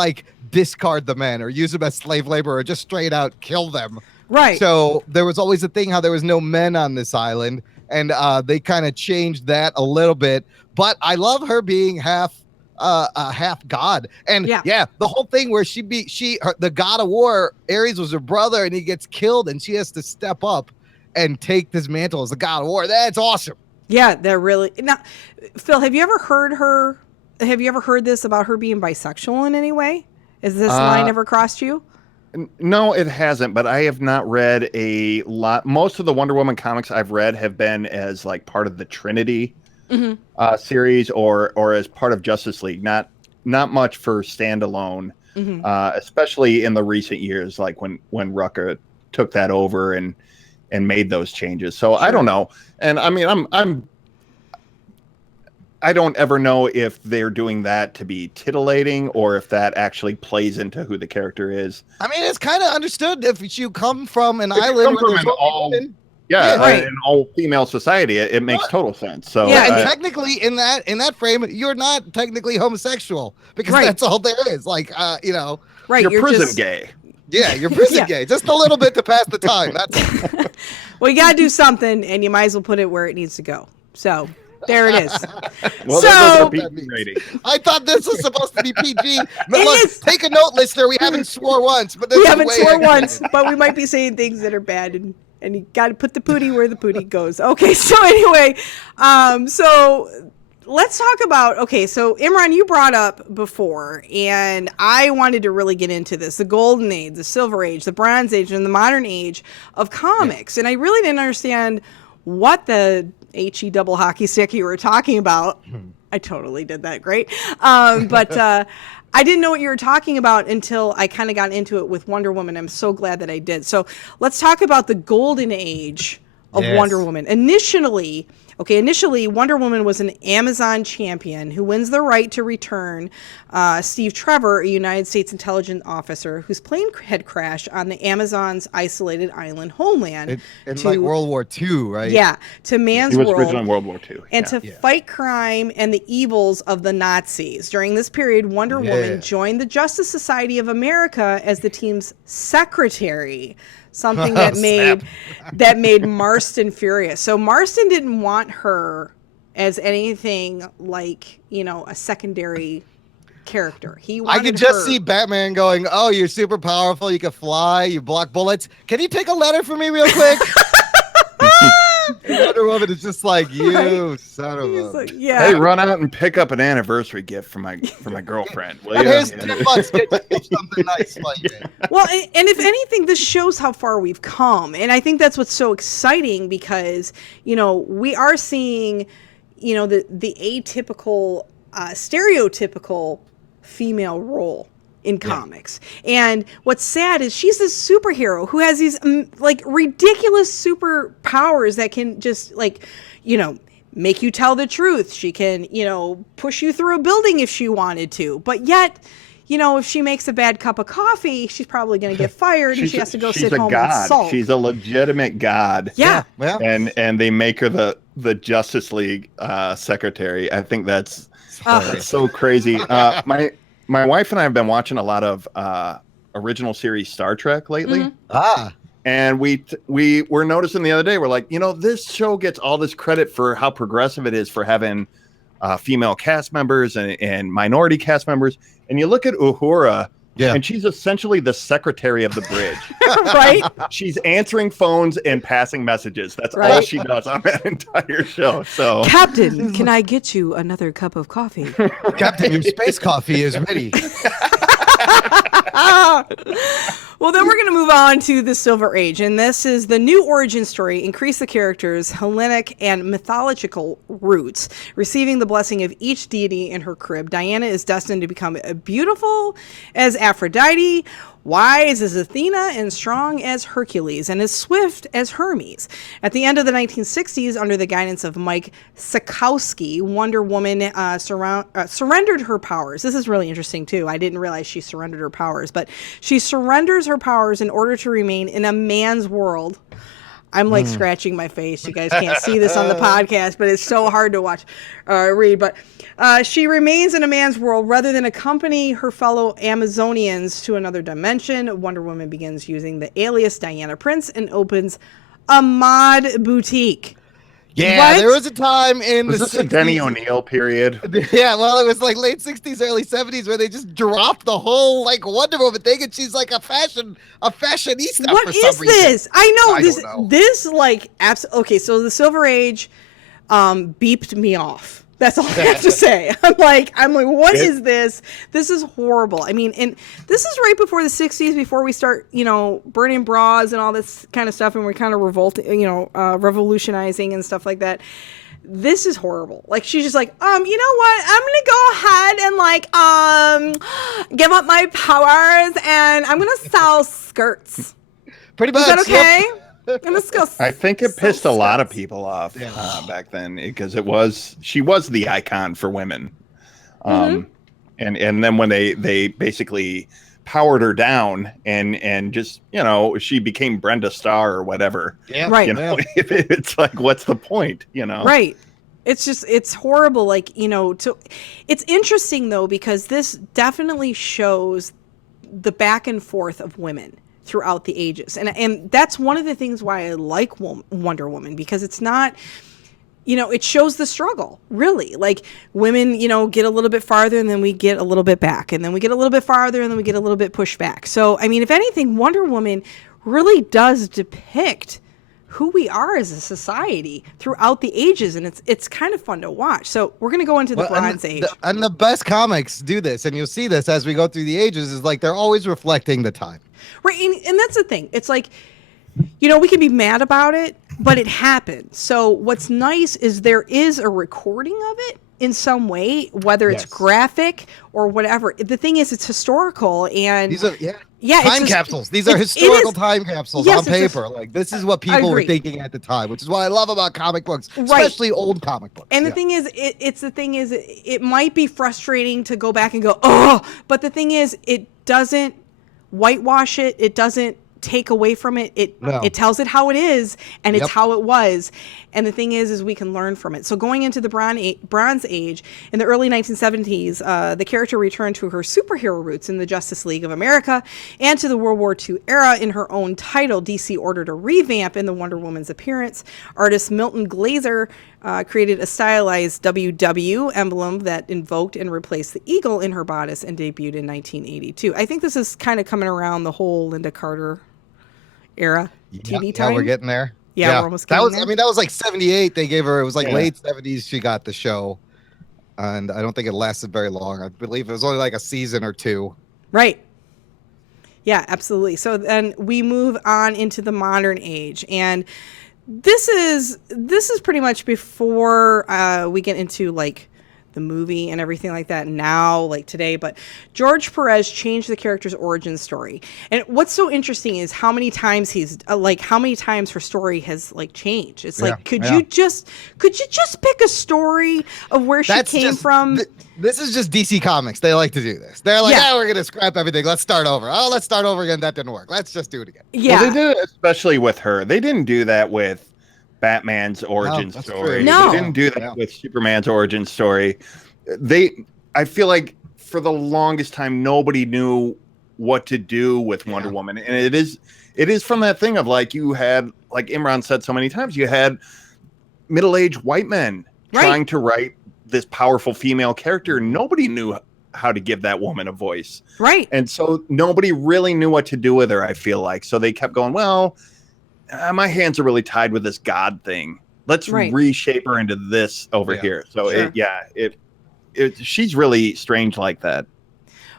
discard the men or use them as slave labor or just straight out kill them. Right. So there was always a thing how there was no men on this island, and they kind of changed that a little bit. But I love her being half god, and the whole thing where the god of war, Ares was her brother, and he gets killed, and she has to step up and take this mantle as the god of war. That's awesome. Yeah, they're really now. Phil, have you ever heard this about her being bisexual in any way? Is this line ever crossed you? No, it hasn't, but I have not read a lot. Most of the Wonder Woman comics I've read have been as part of the Trinity series or as part of Justice League. Not much for standalone, especially in the recent years, like when Rucka took that over and made those changes. So I don't know. And I mean, I don't ever know if they're doing that to be titillating or if that actually plays into who the character is. I mean, it's kind of understood if you come from an island where there's Yeah, right. in all female society, it makes total sense. So Yeah, and technically, in that frame, you're not technically homosexual because that's all there is. Like, you know, right. you're prison just gay. Yeah, you're prison gay. Just a little bit to pass the time. That's all. Well, you got to do something, and you might as well put it where it needs to go. So there it is. Well, so I thought this was supposed to be PG. But look, take a note, listener. We haven't swore once, but we haven't swore once, but we might be saying things that are bad, and you got to put the pootie where the pootie goes. Okay, so anyway, so let's talk about, okay, so Imran, you brought up before, and I wanted to really get into this, the golden age, the silver age, the bronze age, and the modern age of comics. And I really didn't understand what the HE double hockey stick you were talking about. I totally did that great. But I didn't know what you were talking about until I kind of got into it with Wonder Woman. I'm so glad that I did. So let's talk about the golden age of Wonder Woman. Initially, Wonder Woman was an Amazon champion who wins the right to return Steve Trevor, a United States intelligence officer whose plane had crashed on the Amazon's isolated island homeland. In like World War II, right? Yeah, to man's world. He was originally in World War II. And to fight crime and the evils of the Nazis. During this period, Wonder Woman joined the Justice Society of America as the team's secretary. Something that made Marston furious. So Marston didn't want her as anything like, you know, a secondary character. I could just see Batman going, "Oh, you're super powerful. You can fly. You block bullets. Can you take a letter for me real quick?" Wonder Woman is just like, "You son of a." Like, Hey, run out and pick up an anniversary gift for my girlfriend. Will you? Here's $10. Get you something nice like it. Well, and if anything, this shows how far we've come, and I think that's what's so exciting because, you know, we are seeing, you know, the atypical, stereotypical female role in comics. And what's sad is she's this superhero who has these like ridiculous superpowers that can just, like, you know, make you tell the truth. She can, you know, push you through a building if she wanted to. But yet, you know, if she makes a bad cup of coffee, she's probably going to get fired and she has to go sit home and sulk. She's a legitimate god. Yeah. And they make her the Justice League secretary. I think that's so crazy. My wife and I have been watching a lot of original series Star Trek lately. And we were noticing the other day, we're like, you know, this show gets all this credit for how progressive it is for having female cast members and minority cast members. And you look at Uhura, and she's essentially the secretary of the bridge. Right? She's answering phones and passing messages. That's all she does on that entire show. So, Captain, can I get you another cup of coffee? Captain, your space coffee is ready. Well, then we're going to move on to the Silver Age, and this is the new origin story. Increase the characters' Hellenic and mythological roots, receiving the blessing of each deity in her crib. Diana is destined to become beautiful as Aphrodite, wise as Athena, and strong as Hercules, and as swift as Hermes. At the end of the 1960s, under the guidance of Mike Sekowsky, Wonder Woman surrendered her powers. This is really interesting, too. I didn't realize she surrendered her powers, but she surrenders her powers in order to remain in a man's world. I'm like scratching my face. You guys can't see this on the podcast, but it's so hard to watch, read. But she remains in a man's world rather than accompany her fellow Amazonians to another dimension. Wonder Woman begins using the alias Diana Prince and opens a mod boutique. Yeah, there was a time in the 60s. A Denny O'Neil period? Yeah, well, it was like late 60s, early 70s where they just dropped the whole like Wonder Woman thing, and she's like a fashionista what for some reason. What is this? I know I this. don't know. This like okay. So the Silver Age beeped me off. That's all I have to say. I'm like, what is this? This is horrible. I mean, and this is right before the 60s, before we start, you know, burning bras and all this kind of stuff, and we're kind of revolutionizing and stuff like that. This is horrible. Like, she's just like, you know what? I'm gonna go ahead and like, give up my powers, and I'm gonna sell skirts. Pretty much. Is that okay? I think it pissed a lot of people off back then because she was the icon for women, and then when they basically powered her down and just, you know, she became Brenda Starr or whatever. Yeah, Right. You know, it's like, what's the point? You know, Right. It's just, it's horrible. Like, you know, it's interesting though, because this definitely shows the back and forth of women throughout the ages. And that's one of the things why I like Wonder Woman, because it's not, you know, it shows the struggle, really. Like, women, you know, get a little bit farther and then we get a little bit back, and then we get a little bit farther and then we get a little bit pushed back. So, I mean, if anything, Wonder Woman really does depict who we are as a society throughout the ages, and it's kind of fun to watch. So we're going to go into the Bronze Age. And the best comics do this, and you'll see this as we go through the ages, is like they're always reflecting the time. Right, and that's the thing. It's like, you know, we can be mad about it, but it happened. So what's nice is there is a recording of it in some way, whether it's graphic or whatever. The thing is, it's historical, and these are time capsules. These are historical time capsules on paper. Like, this is what people were thinking at the time, which is what I love about comic books, especially old comic books. And the thing is, it might be frustrating to go back and go, oh, but the thing is, it doesn't whitewash it. It doesn't take away from it. It tells it how it is, and it's how it was. And the thing is we can learn from it. So going into the Bronze Age, in the early 1970s, the character returned to her superhero roots in the Justice League of America and to the World War II era. In her own title, DC ordered a revamp in the Wonder Woman's appearance. Artist Milton Glaser created a stylized WW emblem that invoked and replaced the eagle in her bodice and debuted in 1982. I think this is kind of coming around the whole Linda Carter era TV time. Yeah, we're getting there. Yeah, we're almost getting there. I mean, that was like 78. They gave her, it was like late 70s she got the show. And I don't think it lasted very long. I believe it was only like a season or two. Right. Yeah, absolutely. So then we move on into the modern age. And this is pretty much before we get into like the movie and everything like that now, like today. But George Perez changed the character's origin story. And what's so interesting is how many times how many times her story has like changed. It's like, could you just pick a story of where she came from? This is just DC Comics. They like to do this. They're like, we're going to scrap everything. Let's start over. Oh, let's start over again. That didn't work. Let's just do it again. Yeah. Well, they did it especially with her. They didn't do that with Batman's origin story. No. They didn't do that with Superman's origin story. I feel like for the longest time, nobody knew what to do with Wonder Woman. And it is from that thing of like, you had, like Imran said so many times, you had middle-aged white men trying to write this powerful female character. Nobody knew how to give that woman a voice. Right. And so nobody really knew what to do with her, I feel like. So they kept going, well, my hands are really tied with this God thing. Let's reshape her into this over here. So she's really strange like that.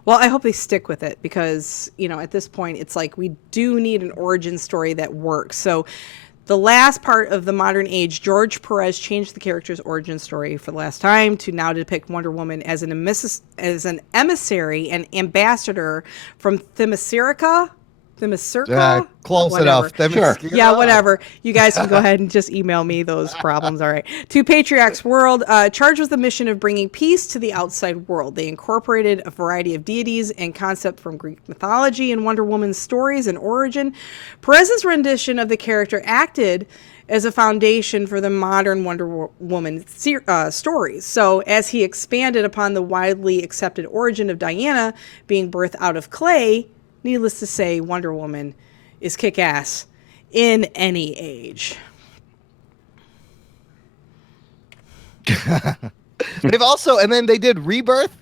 Well, I hope they stick with it because, you know, at this point, it's like we do need an origin story that works. So the last part of the modern age, George Perez changed the character's origin story for the last time to now depict Wonder Woman as an emissary and ambassador from Themyscira. Close enough. Sure. Yeah, whatever. You guys can go ahead and just email me those problems. All right. To Patriarch's World, charged with the mission of bringing peace to the outside world. They incorporated a variety of deities and concepts from Greek mythology and Wonder Woman's stories and origin. Perez's rendition of the character acted as a foundation for the modern Wonder Woman stories. So as he expanded upon the widely accepted origin of Diana being birthed out of clay, needless to say, Wonder Woman is kick-ass in any age. They've also, and then they did Rebirth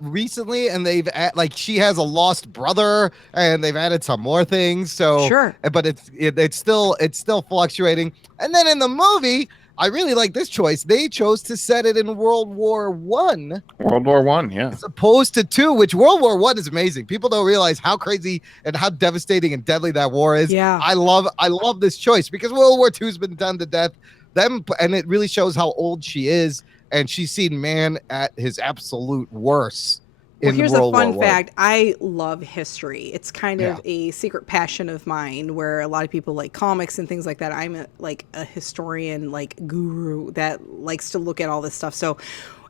recently, and they've like she has a lost brother, and they've added some more things. So but it's still fluctuating. And then in the movie, I really like this choice. They chose to set it in World War One. World War One, yeah. As opposed to two, which World War One is amazing. People don't realize how crazy and how devastating and deadly that war is. Yeah. I love this choice because World War Two's been done to death. And it really shows how old she is, and she's seen man at his absolute worst. Well, here's a fun fact. I love history. It's kind of a secret passion of mine where a lot of people like comics and things like that. I'm a historian, like guru that likes to look at all this stuff. So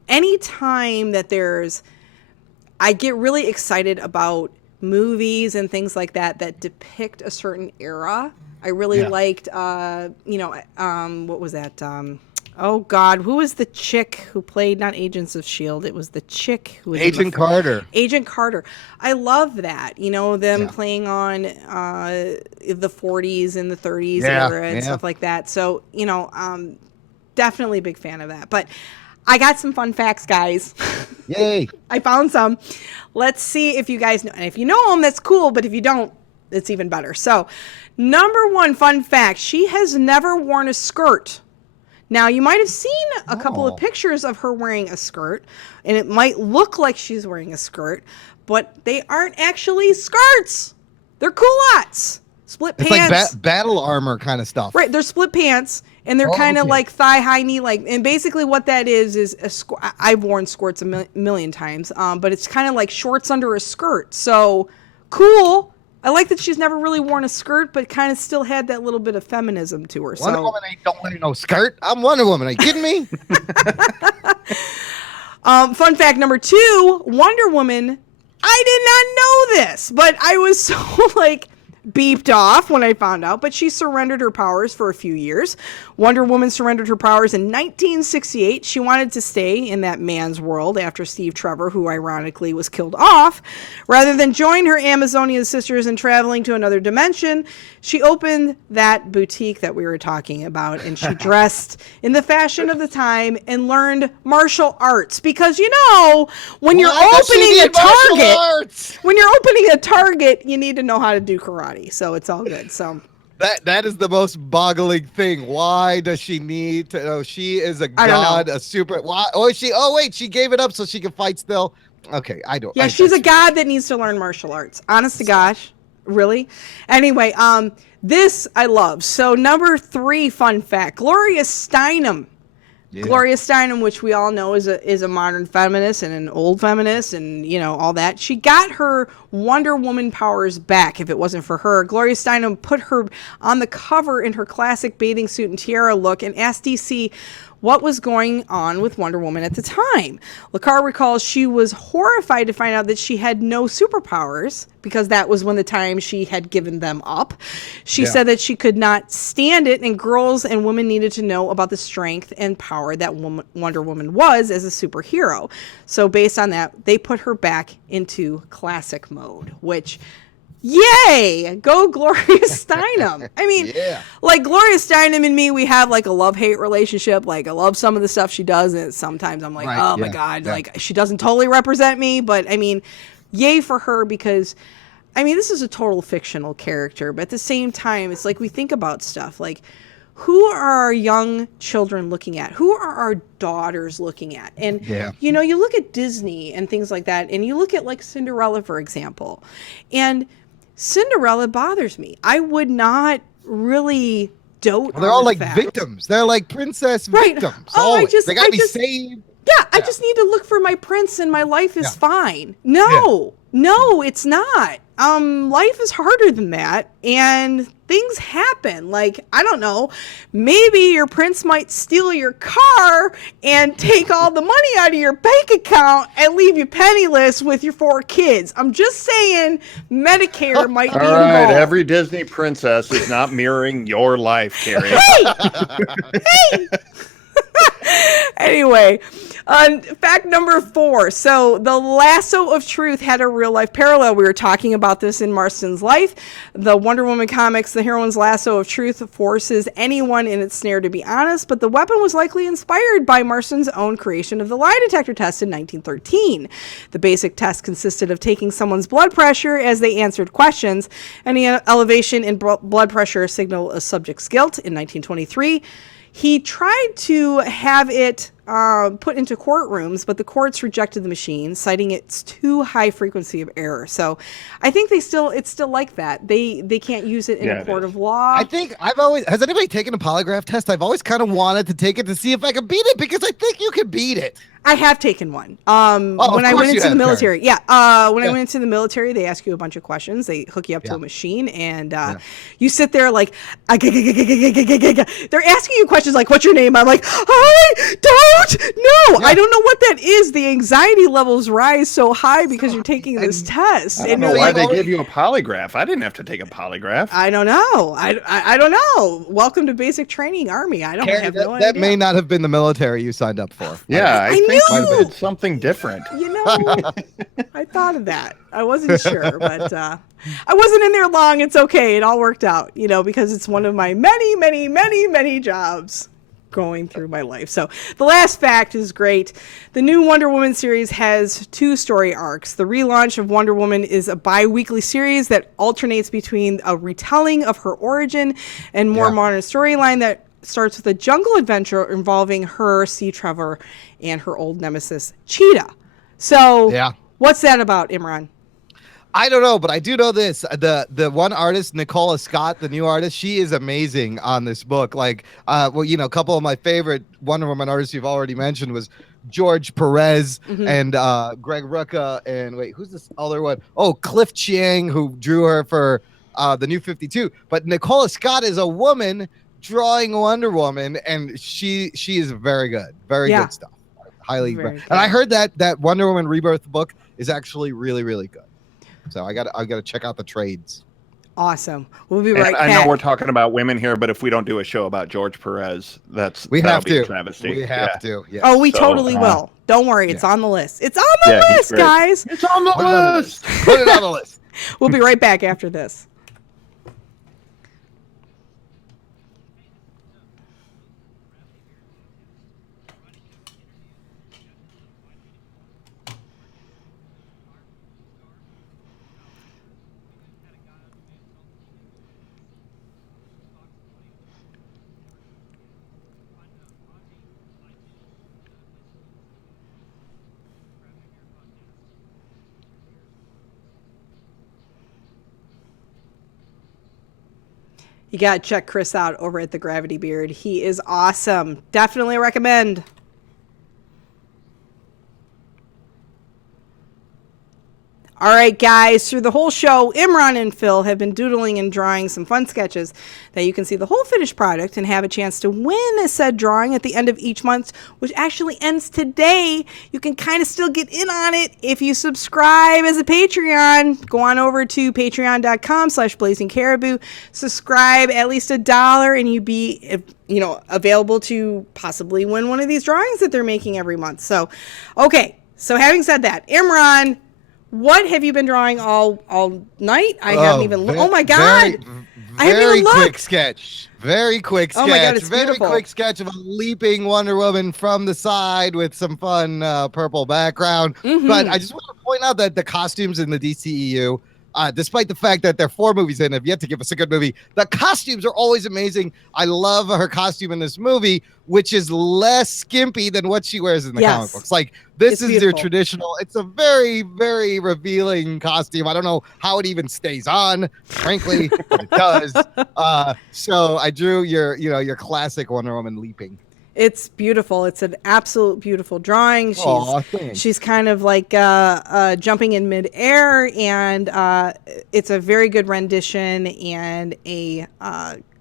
anytime that I get really excited about movies and things like that depict a certain era. I really liked, what was that? Oh God, who was the chick who played not Agents of S.H.I.E.L.D.? It was the chick who was Agent Carter. Agent Carter. I love that. Them playing on the 40s and the 30s era and stuff like that. So, definitely a big fan of that. But I got some fun facts, guys. Yay. I found some. Let's see if you guys know. And if you know them, that's cool. But if you don't, it's even better. So, number one fun fact, she has never worn a skirt. Now, you might have seen a couple of pictures of her wearing a skirt, and it might look like she's wearing a skirt, but they aren't actually skirts. They're culottes. Split pants. It's like battle armor kind of stuff. Right, they're split pants, and they're kind of like thigh-high, knee-like. And basically what that is I've worn skirts a million times, but it's kind of like shorts under a skirt. So, cool. I like that she's never really worn a skirt, but kind of still had that little bit of feminism to her. Wonder Woman don't wear no skirt. I'm Wonder Woman. Are you kidding me? Fun fact number 2, Wonder Woman. I did not know this, but I was so beeped off when I found out, but she surrendered her powers for a few years. Wonder Woman surrendered her powers in 1968. She wanted to stay in that man's world after Steve Trevor, who ironically was killed off. Rather than join her Amazonian sisters and traveling to another dimension, she opened that boutique that we were talking about, and she dressed in the fashion of the time and learned martial arts. Because, when you're opening a Target, you need to know how to do karate. So it's all good. So that is the most boggling thing. Why does she need to know? She is a god, a super. Why? She gave it up so she can fight still. Okay, I don't. Yeah, she's a god that needs to learn martial arts. Honest to gosh, really. Anyway, this I love. So number 3 fun fact: Gloria Steinem. Yeah. Gloria Steinem, which we all know is a modern feminist and an old feminist and, all that. She got her Wonder Woman powers back. If it wasn't for her, Gloria Steinem put her on the cover in her classic bathing suit and tiara look and asked DC what was going on with Wonder Woman at the time. LaCar recalls she was horrified to find out that she had no superpowers because that was when the time she had given them up. She said that she could not stand it, and girls and women needed to know about the strength and power that Wonder Woman was as a superhero. So based on that, they put her back into classic mode, which... Yay! Go Gloria Steinem. I mean, Gloria Steinem and me, we have a love-hate relationship. I love some of the stuff she does, and sometimes I'm like, oh my God, she doesn't totally represent me. But I mean, yay for her because, this is a total fictional character. But at the same time, it's we think about stuff who are our young children looking at? Who are our daughters looking at? And, you look at Disney and things like that, and you look at Cinderella, for example, and Cinderella bothers me. I would not really dote on they're all fact. victims. They're princess victims. Oh, they gotta be saved. Yeah, I just need to look for my prince and my life is fine. No, it's not. Life is harder than that, and things happen. I don't know, maybe your prince might steal your car and take all the money out of your bank account and leave you penniless with your 4 kids. I'm just saying Medicare might be involved. All right, every Disney princess is not mirroring your life, Carrie. Hey! Anyway, fact number 4. So the lasso of truth had a real life parallel. We were talking about this in Marston's life. The Wonder Woman comics, the heroine's lasso of truth forces anyone in its snare to be honest, but the weapon was likely inspired by Marston's own creation of the lie detector test in 1913. The basic test consisted of taking someone's blood pressure as they answered questions. Any elevation in blood pressure signaled a subject's guilt. In 1923, he tried to have it put into courtrooms, but the courts rejected the machine, citing its too high frequency of error. So I think it's still like that. They can't use it in a court of law. I think has anybody taken a polygraph test? I've always kind of wanted to take it to see if I could beat it because I think you could beat it. I have taken one. Oh, when I went into the military, when I went into the military, they ask you a bunch of questions. They hook you up to a machine, and you sit there like, they're asking you questions like, "What's your name?" I'm like, "I don't know. I don't know what that is." The anxiety levels rise so high because you're taking this test. I don't know why they give you a polygraph. I didn't have to take a polygraph. I don't know. I don't know. Welcome to basic training, Army. I don't have no idea. That may not have been the military you signed up for. Yeah, I think knew. might have been something different. You know, I thought of that. I wasn't sure, but I wasn't in there long. It's okay. It all worked out, you know, because it's one of my many, many, many, many jobs going through my life. So the last fact is great. The new Wonder Woman series has 2 story arcs. The relaunch of Wonder Woman is a bi-weekly series that alternates between a retelling of her origin and more modern storyline that starts with a jungle adventure involving her, Sea Trevor, and her old nemesis, Cheetah. So what's that about, Imran? I don't know, but I do know this. The one artist, Nicola Scott, the new artist, she is amazing on this book. Like, well, you know, a couple of my favorite Wonder Woman artists you've already mentioned was George Perez and Greg Rucka, and wait, who's this other one? Oh, Cliff Chiang, who drew her for the New 52. But Nicola Scott is a woman drawing Wonder Woman, and she is very good, very good stuff. Highly, and I heard that Wonder Woman Rebirth book is actually really, really good. So I got to check out the trades. Awesome. We'll be right back. I know we're talking about women here, but if we don't do a show about George Perez, we have be to. A travesty. We have to. Yeah. Oh, we totally will. Don't worry, it's on the list. It's on the list, guys. It's on the list. Put it on the list. We'll be right back after this. You got to check Chris out over at the Gravity Beard. He is awesome. Definitely recommend. All right, guys, through the whole show, Imran and Phil have been doodling and drawing some fun sketches that you can see the whole finished product and have a chance to win a said drawing at the end of each month, which actually ends today. You can kind of still get in on it if you subscribe as a Patreon. Go on over to patreon.com/Blazing Caribou. Subscribe at least $1 and you'd be, you know, available to possibly win one of these drawings that they're making every month. So, okay. So having said that, Imran, what have you been drawing all night? I haven't even looked. Oh my God. I haven't even looked. Quick sketch. Very quick sketch. Oh my God, it's very beautiful. Quick sketch of a leaping Wonder Woman from the side with some fun purple background. But I just want to point out that the costumes in the DCEU, despite the fact that there are 4 movies in, have yet to give us a good movie, the costumes are always amazing. I love her costume in this movie, which is less skimpy than what she wears in the comic books. Like, this is your traditional. It's a very, very revealing costume. I don't know how it even stays on, frankly, but it does. So I drew your classic Wonder Woman leaping. It's beautiful. It's an absolute beautiful drawing. She's kind of like jumping in midair, and it's a very good rendition and a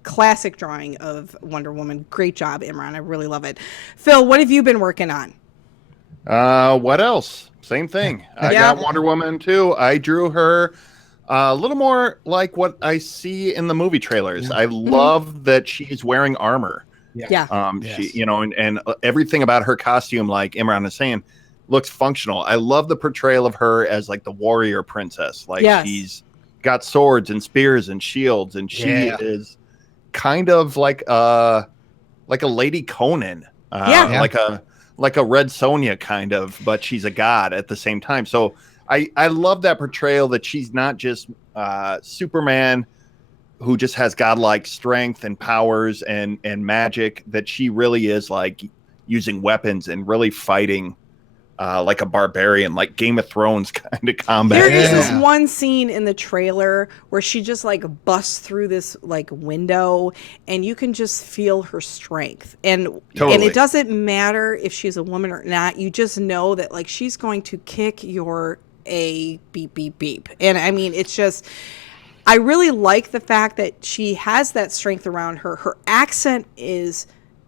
classic drawing of Wonder Woman. Great job, Imran. I really love it. Phil, what have you been working on? What else? Same thing. I got Wonder Woman too. I drew her a little more like what I see in the movie trailers. I love that she's wearing armor. She, you know, and everything about her costume, like Imran is saying, looks functional. I love the portrayal of her as like the warrior princess. Like she's got swords and spears and shields, and she is kind of like a Lady Conan, like a Red Sonja kind of, but she's a god at the same time. So I love that portrayal that she's not just Superman who just has godlike strength and powers and magic, that she really is like using weapons and really fighting like a barbarian, like Game of Thrones kind of combat. There is this one scene in the trailer where she just like busts through this like window, and you can just feel her strength. And it doesn't matter if she's a woman or not. You just know that like she's going to kick your a beep beep beep. And I mean, it's just, I really like the fact that she has that strength around her. Her accent is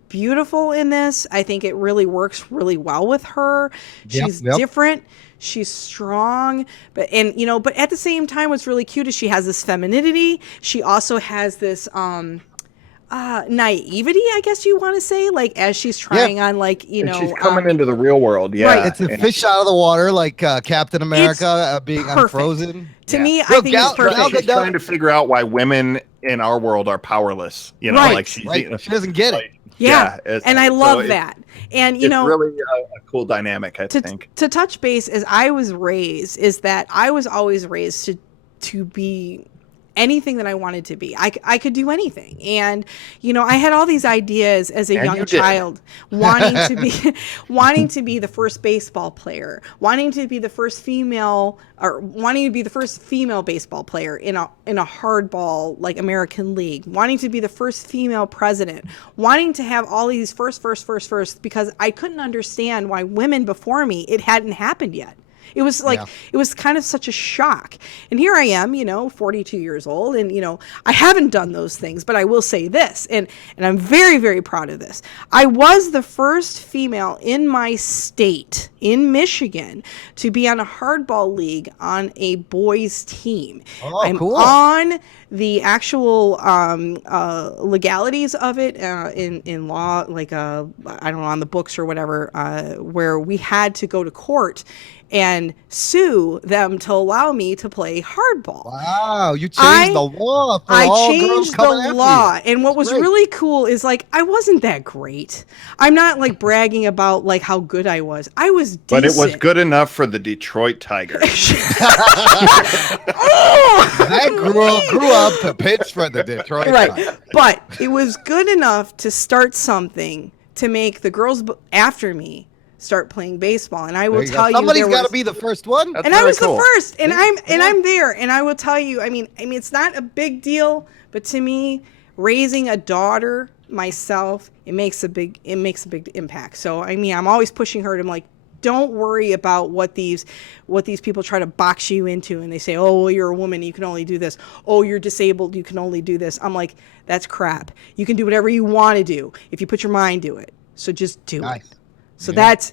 beautiful in this. I think it really works really well with her. She's different. She's strong, but at the same time, what's really cute is she has this femininity. She also has this naivety, I guess you want to say, like as she's trying on, like she's coming into the real world. Yeah, right. It's a fish out of the water, like Captain America being unfrozen. To me, I think it's perfect. She's trying to figure out why women in our world are powerless. Like she doesn't get it. Yeah, and I love that. And it's really a cool dynamic, I think. To touch base, as I was raised, is that I was always raised to be anything that I wanted to be. I could do anything. And, I had all these ideas as a young child, wanting to be the first baseball player, wanting to be the first female baseball player in a hardball, like American League, wanting to be the first female president, wanting to have all these first, because I couldn't understand why women before me, it hadn't happened yet. It was like, it was kind of such a shock. And here I am, 42 years old, and, I haven't done those things, but I will say this, and I'm very, very proud of this. I was the first female in my state, in Michigan, to be on a hardball league on a boys team. Oh, I'm cool. on the actual legalities of it in law, like, I don't know, on the books or whatever, where we had to go to court and sue them to allow me to play hardball. Wow, you changed the law for all girls coming after you. I changed the law, and what was really cool is, like, I wasn't that great. I'm not, like, bragging about, like, how good I was. I was decent. But it was good enough for the Detroit Tigers. I grew up to pitch for the Detroit Tigers. But it was good enough to start something to make the girls after me start playing baseball. And I will tell you, somebody's got to be the first one. And I was the first, and I'm there, and I will tell you, I mean it's not a big deal, but to me, raising a daughter myself, it makes a big impact. So I mean, I'm always pushing her to, I'm like, don't worry about what these people try to box you into, and they say, oh, well, you're a woman, you can only do this. Oh, you're disabled, you can only do this. I'm like, that's crap. You can do whatever you want to do if you put your mind to it. So just do it. So that's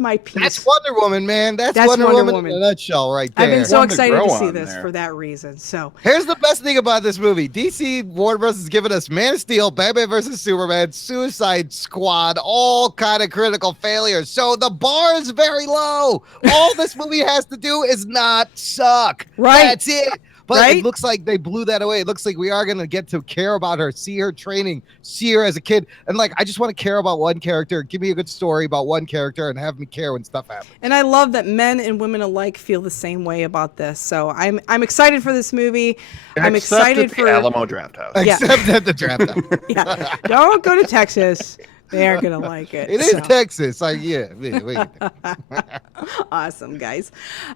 my piece. That's Wonder Woman, man. That's Wonder Woman in a nutshell right there. I've been so excited to see this for that reason. So here's the best thing about this movie. DC Warner Bros. Has given us Man of Steel, Batman vs. Superman, Suicide Squad, all kind of critical failures. So the bar is very low. All this movie has to do is not suck. Right. That's it. But it looks like they blew that away. It looks like we are going to get to care about her, see her training, see her as a kid. And, like, I just want to care about one character. Give me a good story about one character and have me care when stuff happens. And I love that men and women alike feel the same way about this. So I'm excited for this movie. I'm excited for Alamo Drafthouse. Except at the Draft House. Yeah. Don't go to Texas. They aren't going to like it. It is Texas. Awesome, guys.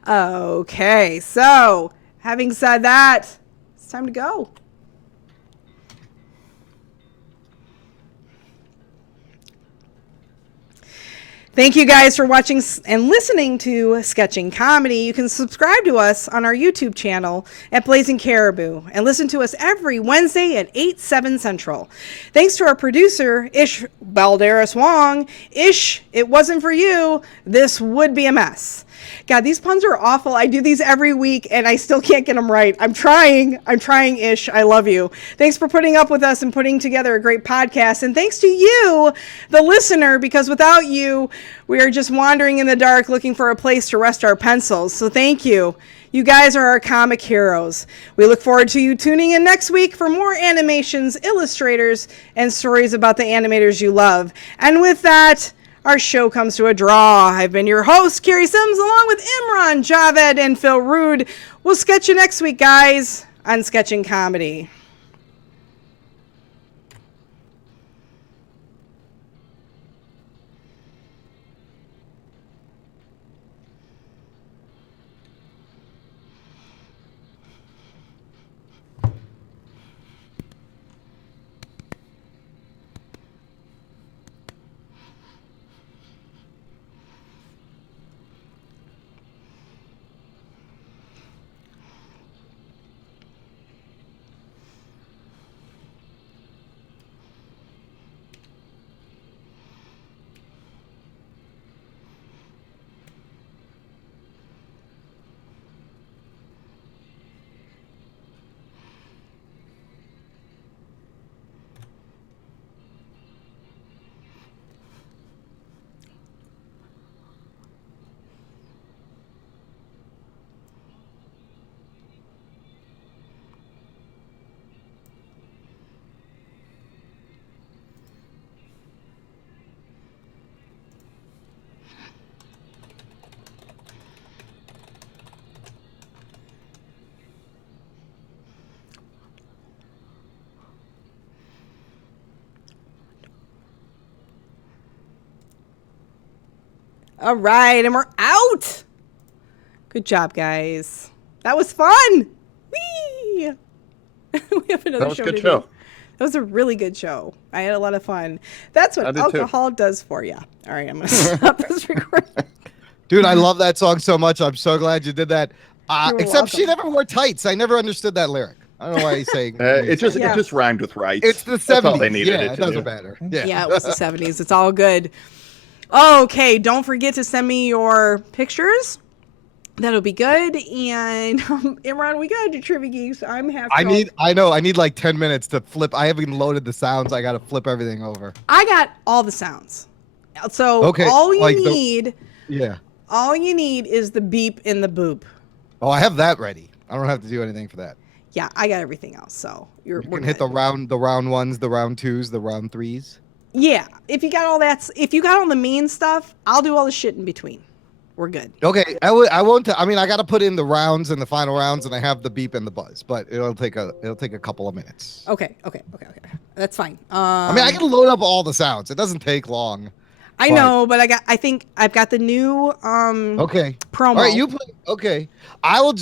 Okay, so having said that, it's time to go. Thank you guys for watching and listening to Sketching Comedy. You can subscribe to us on our YouTube channel at Blazing Caribou and listen to us every Wednesday at 8/7 Central. Thanks to our producer, Ish Balderas Wong. Ish, it wasn't for you, this would be a mess. God, these puns are awful. I do these every week and I still can't get them right. I'm trying, Ish. I love you. Thanks for putting up with us and putting together a great podcast. And thanks to you, the listener, because without you, we are just wandering in the dark looking for a place to rest our pencils. So thank you. You guys are our comic heroes. We look forward to you tuning in next week for more animations, illustrators, and stories about the animators you love. And with that, our show comes to a draw. I've been your host, Carrie Sims, along with Imran, Javed, and Phil Rude. We'll sketch you next week, guys, on Sketching Comedy. All right, and we're out. Good job, guys. That was fun. Whee! We have another show to do. That was a really good show. I had a lot of fun. That's what alcohol does for you. All right, I'm going to stop this recording. Dude, I love that song so much. I'm so glad you did that. Except she never wore tights. I never understood that lyric. I don't know why he's saying it just rhymed with rights. It's the 70s. That's all they needed. Yeah, it doesn't matter. Yeah, it was the 70s. It's all good. Okay, don't forget to send me your pictures. That'll be good. And Imran, we gotta do Trivia Geeks. I need like 10 minutes to flip. I haven't loaded the sounds. I gotta flip everything over. I got all the sounds. So all you need all you need is the beep and the boop. Oh, I have that ready. I don't have to do anything for that. Yeah, I got everything else. So you can hit the round ones, the round twos, the round threes. Yeah, if you got all that, if you got all the mean stuff, I'll do all the shit in between. We're good. Okay, I won't. I mean, I got to put in the rounds and the final rounds, and I have the beep and the buzz, but it'll take a couple of minutes. Okay. That's fine. I mean, I can load up all the sounds. It doesn't take long. I know, but I think I've got the new promo. All right, you play. Okay, I will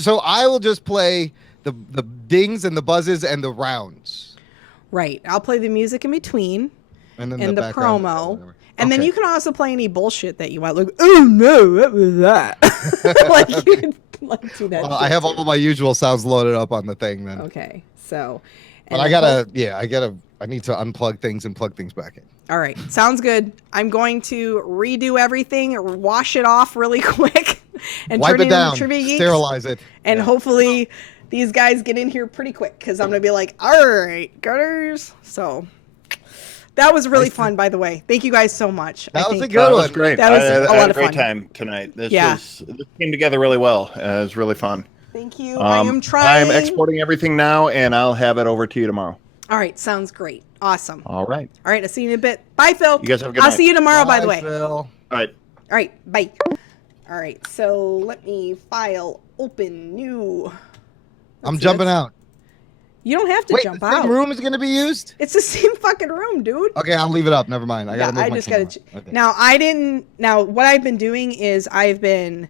just play the dings and the buzzes and the rounds. Right. I'll play the music in between. And then the promo. And then you can also play any bullshit that you want. Like, oh no, what was that? Like you can do that. Well, I have all my usual sounds loaded up on the thing then. Okay. So but I need to unplug things and plug things back in. All right. Sounds good. I'm going to redo everything, wash it off really quick, and wipe turn it down, Trivia Geeks, sterilize it. And hopefully these guys get in here pretty quick because I'm going to be like, all right, gutters. So that was really fun, by the way. Thank you guys so much. That was a good one. That was great. That was a lot of fun. Great time tonight. This came together really well. It was really fun. Thank you. I am trying. I'm exporting everything now, and I'll have it over to you tomorrow. All right. Sounds great. Awesome. All right. All right. I'll see you in a bit. Bye, Phil. You guys have a good night. I'll see you tomorrow, by the way. Phil. All right. All right. Bye. All right. So let me file open new. I'm jumping out. You don't have to jump out. The same room is going to be used? It's the same fucking room, dude. Okay, I'll leave it up. Never mind. I got to move my camera. Okay. Now, what I've been doing is I've been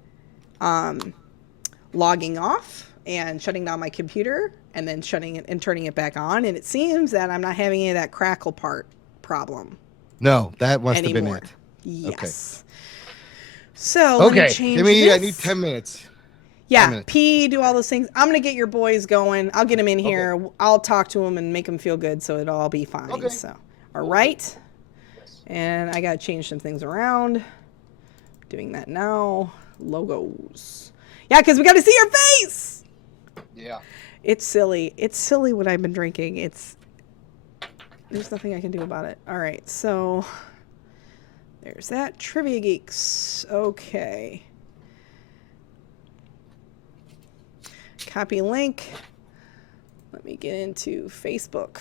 logging off and shutting down my computer and then shutting it and turning it back on. And it seems that I'm not having any of that crackle part problem. No, that must have been it. Yes. Okay. So let me change this. I need 10 minutes. Yeah, pee, do all those things. I'm going to get your boys going. I'll get them in here. Okay. I'll talk to them and make them feel good so it'll all be fine. Okay. So, all right. Yes. And I got to change some things around. Doing that now. Logos. Yeah, because we got to see your face. Yeah. It's silly. It's silly what I've been drinking. There's nothing I can do about it. All right, so there's that. Trivia Geeks. Okay. Copy link. Let me get into Facebook.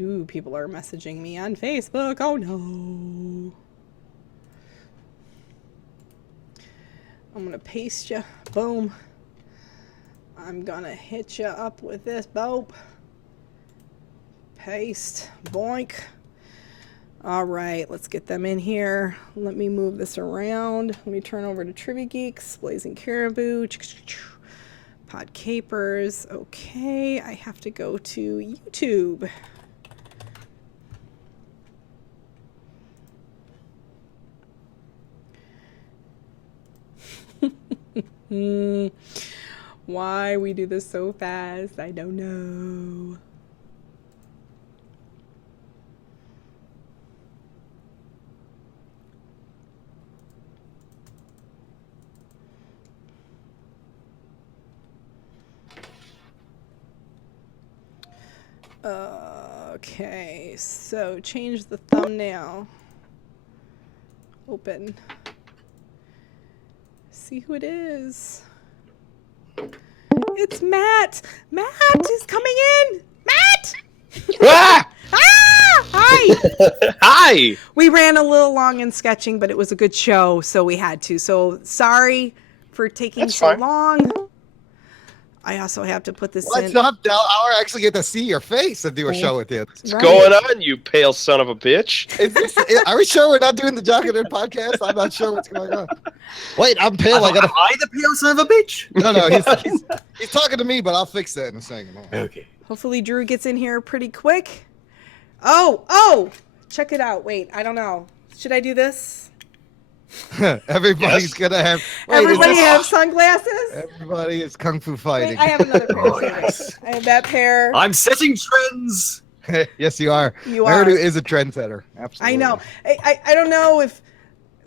Ooh, people are messaging me on Facebook. Oh no. I'm going to paste you. Boom. I'm going to hit you up with this. Boop. Paste. Boink. All right, let's get them in here. Let me move this around. Let me turn over to Trivia Geeks, Blazing Caribou, Pod Capers. Okay, I have to go to YouTube. Why we do this so fast, I don't know. Okay, so change the thumbnail. Open. See who it is. It's Matt. Matt is coming in. Matt! Ah! Hi! Hi! We ran a little long in sketching, but it was a good show, so we had to. So sorry for taking long. I also have to put this What's in. up, Del? I'll actually get to see your face and do a show with you. What's going on, you pale son of a bitch? Are we sure we're not doing the Jock and Nerd podcast? I'm not sure what's going on. Wait, I'm pale. Am I the pale son of a bitch? No, he's talking to me, but I'll fix that in a second. Okay. Hopefully Drew gets in here pretty quick. Oh, check it out. Wait, I don't know. Should I do this? Everybody's gonna have. Everybody have sunglasses? Everybody is kung fu fighting. Wait, I have another pair. I have that pair. I'm setting trends. Yes, you are. You are. Meridu is a trendsetter. Absolutely. I know. I don't know if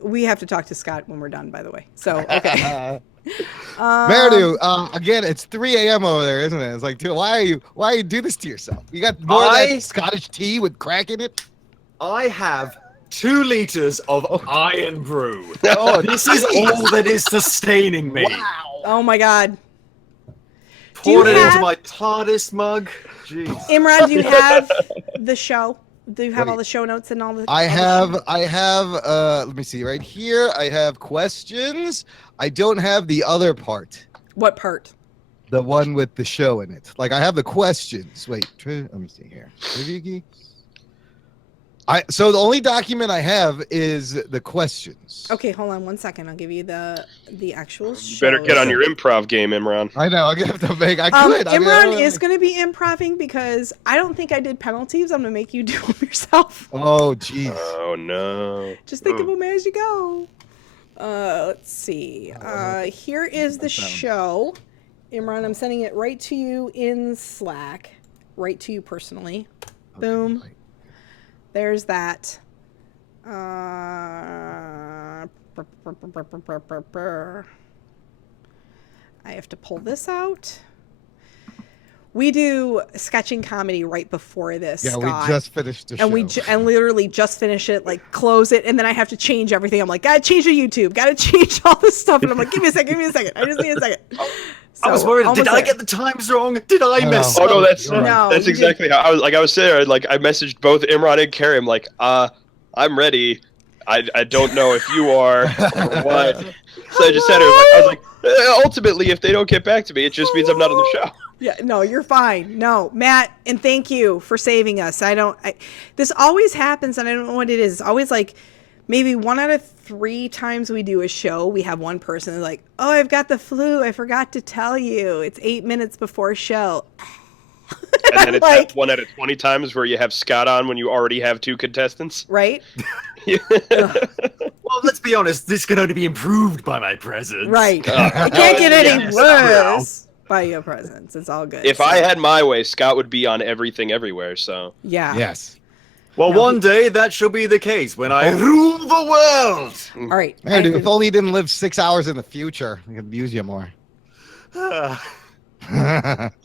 we have to talk to Scott when we're done, by the way. So, okay. Meridu, again, it's 3 a.m. over there, isn't it? It's like, dude, why you do this to yourself? You got more of that Scottish tea with crack in it? I have 2 liters of iron brew. Oh, this is all that is sustaining me. Wow. Oh my God. Poured it into my TARDIS mug. Jeez. Imran, do you have the show? Do you have all the show notes and all the? I have. Let me see. Right here, I have questions. I don't have the other part. What part? The one with the show in it. Like I have the questions. Wait, let me see here. Trivia Geeks. So the only document I have is the questions. Okay, hold on 1 second. I'll give you the actual show. You better get on your improv game, Imran. I know. I have to make. I could. Imran is going to be improving because I don't think I did penalties. I'm going to make you do them yourself. Oh, jeez. Oh no. Just think of them as you go. Let's see. Here is the show. Imran, I'm sending it right to you in Slack. Right to you personally. Boom. There's that. I have to pull this out. We do sketching comedy right before this. Yeah, Scott. we just finished the show. And literally just finish it, like close it, and then I have to change everything. I'm like, gotta change the YouTube, gotta change all this stuff, and I'm like, give me a second. I just need a second. So, I was worried. Did I get the times wrong? Did I mess Oh up? no, that's No, that's exactly how I was saying. Like I messaged both Imran and Carrie. I'm like, I'm ready. I don't know if you are or what. So I just said it. I was like, ultimately, if they don't get back to me, it just means I'm not on the show. Yeah, no, you're fine. No, Matt, and thank you for saving us. This always happens, and I don't know what it is. It's always like maybe 1 out of 3 times we do a show, we have one person that's like, oh, I've got the flu. I forgot to tell you. It's 8 minutes before show. And then it's like, 1 out of 20 times where you have Scott on when you already have 2 contestants. Right? Well, let's be honest. This can only be improved by my presence. Right. It can't get any worse by your presence. It's all good. If I had my way, Scott would be on everything everywhere. So yeah. Yes. Well, one day that shall be the case when I rule the world. All right. Man, dude, if only you didn't live 6 hours in the future, I could use you more. I've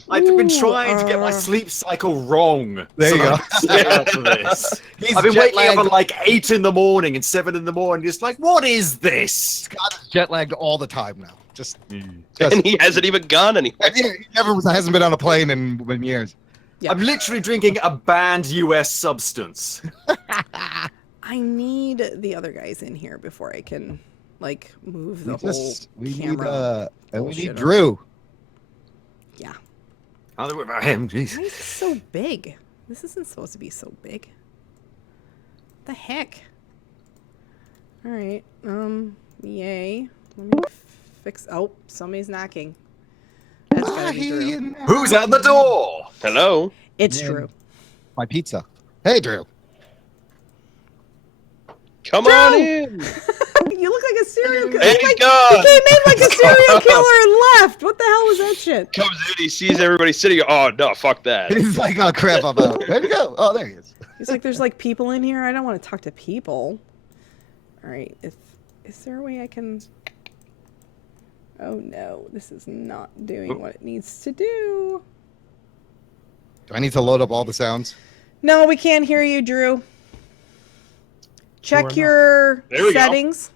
been trying to get my sleep cycle wrong. There you go. I've been waking up at like 8 in the morning and 7 in the morning, just like, what is this? Scott is jet lagged all the time now. Just and he hasn't even gone anywhere. he hasn't been on a plane in years. Yeah. I'm literally drinking a banned US substance. I need the other guys in here before I can like move the whole camera. We need Drew. Yeah. I'll do it about him. Jeez. Why is this so big? This isn't supposed to be so big. What the heck? All right. Yay. Let me fix. Oh, somebody's knocking. That's gotta be Drew. Who's at the door? Hello. It's Drew. My pizza. Hey, Drew. Come on in. You look like a serial killer. Hey, He God. came in like a serial killer and left. What the hell was that shit? Comes in, he sees everybody sitting. Oh no, fuck that. He's like, oh crap, I'm out. There you go. Oh, there he is. He's like, there's like people in here. I don't want to talk to people. All right. Is there a way I can? Oh no, this is not doing what it needs to do. Do I need to load up all the sounds? No, we can't hear you, Drew. Check your settings.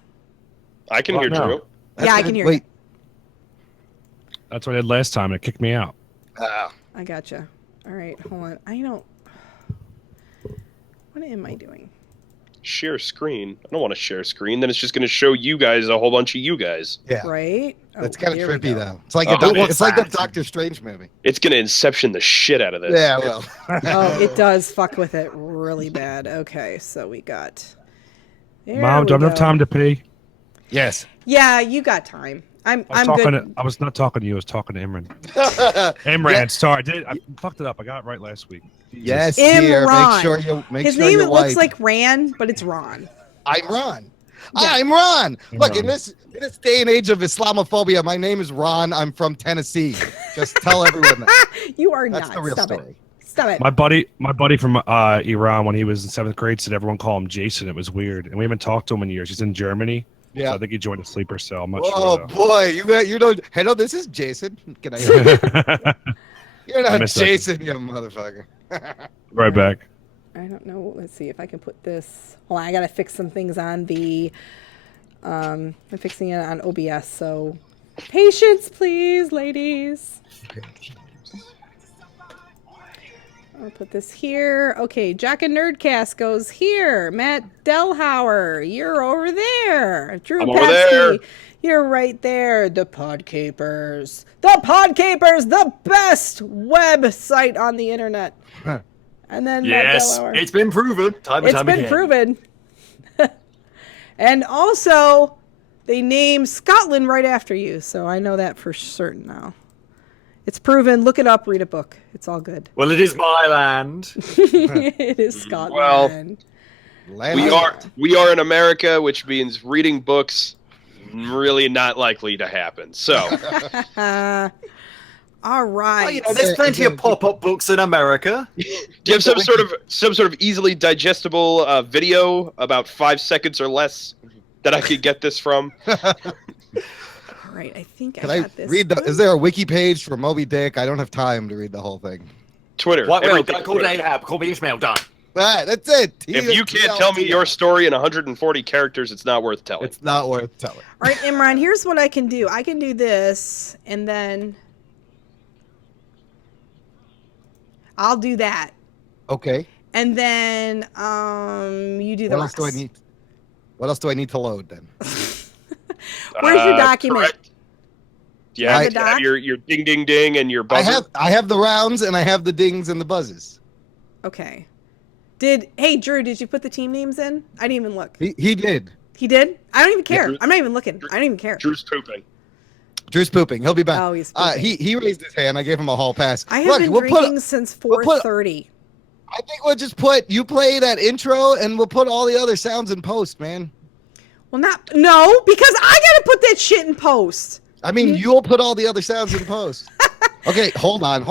I can hear Drew. Yeah, I can hear you. Wait. That's what I did last time. It kicked me out. I gotcha. All right, hold on. I don't. What am I doing? Share screen. I don't want to share screen. Then it's just going to show you guys a whole bunch of you guys. Yeah. Right? That's Oh, kind of here we trippy go. though. It's like it's like the Doctor Strange movie. It's going to Inception the shit out of this. Yeah, well. Oh, it does fuck with it really bad. Okay, so we got. Mom, do I have time to pee? Yes. Yeah, you got time. I'm good. I was not talking to you. I was talking to Imran. Imran, Yeah. sorry. I fucked it up. I got it right last week. Yes, Imran. dear. Make sure you His sure name you're looks white. like Ran, but it's Ron. I'm Ron. Yeah. I'm Ron. Look, Ron. in this day and age of Islamophobia, my name is Ron. I'm from Tennessee. Just tell everyone that. You are That's not. the real Stop story. it. Stop it. My buddy from Iran, when he was in 7th grade, said everyone call him Jason. It was weird, and we haven't talked to him in years. He's in Germany. Yeah. So I think he joined a sleeper cell. I'm not Oh sure. boy, you know. Hello, this is Jason. Can I? Though. You're I not missed that. Jason, you motherfucker. Right back. I don't know. Let's see if I can put this. Hold on, I gotta fix some things on the. I'm fixing it on OBS, so patience, please, ladies. I'll put this here. Okay, Jack and Nerdcast goes here. Matt Delhauer, you're over there. Drew I'm over Patsky, there. you're right there. The Podcapers. The Podcapers, the best website on the internet. And then Yes, Matt Delhauer. it's been proven time and It's time been again. proven. And also, they named Scotland right after you, so I know that for certain now. It's proven. Look it up. Read a book. It's all good. Well, it is my land. It is Scotland. We are in America, which means reading books really not likely to happen. So All right. Well, you know, there's plenty of pop-up books in America. do you have some sort of easily digestible video about 5 seconds or less that I could get this from? All right. I think Can I I got this. read is there a wiki page for Moby Dick? I don't have time to read the whole thing. Twitter. What? everything Well, call Twitter. Ahab. Call me Ishmael. Done. That's it. If you can't tell me your story in 140 characters, it's not worth telling. it's not worth telling. All right, Imran, here's what I can do. I can do this, and then I'll do that. Okay. And then you do the What else do I rest. need? What else do I need to load then? Where's your document? Correct. Yeah, Have you the have doc? your ding ding ding and your buzzer. I have the rounds and I have the dings and the buzzes. Okay. Hey Drew, did you put the team names in? I didn't even look. He did. He did? I don't even care. Drew- I'm not even looking. I don't even care. Drew's pooping. Drew's pooping. He'll be back. Oh, he's pooping. He raised his hand. I gave him a hall pass. I have Look, been we'll drinking since we'll put- 4:30. I think we'll just you play that intro and we'll put all the other sounds in post, man. Well, no, because I gotta put that shit in post. I mean, you'll put all the other sounds in post. Okay, hold on.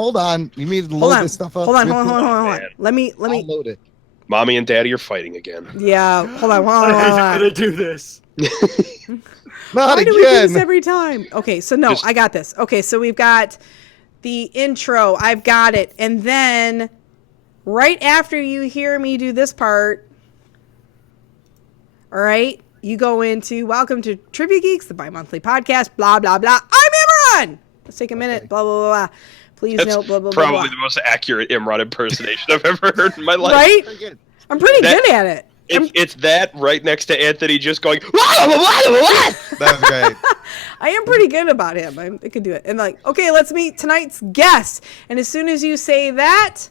You need to Hold load on. this stuff up. Hold on. man. Let me. I'll load it. Mommy and Daddy are fighting again. Yeah. Hold on. I'm gonna do this. Not Why do we do this again. every time? Okay, so no, I got this. Okay, so we've got the intro. I've got it. And then right after you hear me do this part, all right, you go into Welcome to Trivia Geeks, the bi-monthly podcast, blah, blah, blah. I'm Imran. Let's take a minute, blah, blah, blah, blah. Please That's note, blah, blah, blah, probably blah. the most accurate Imran impersonation I've ever heard in my life. Right? Very good. I'm pretty That- good at it. It's that right next to Anthony just going, That was great. I am pretty good about him. I can do it. And like, okay, let's meet tonight's guest. And as soon as you say that,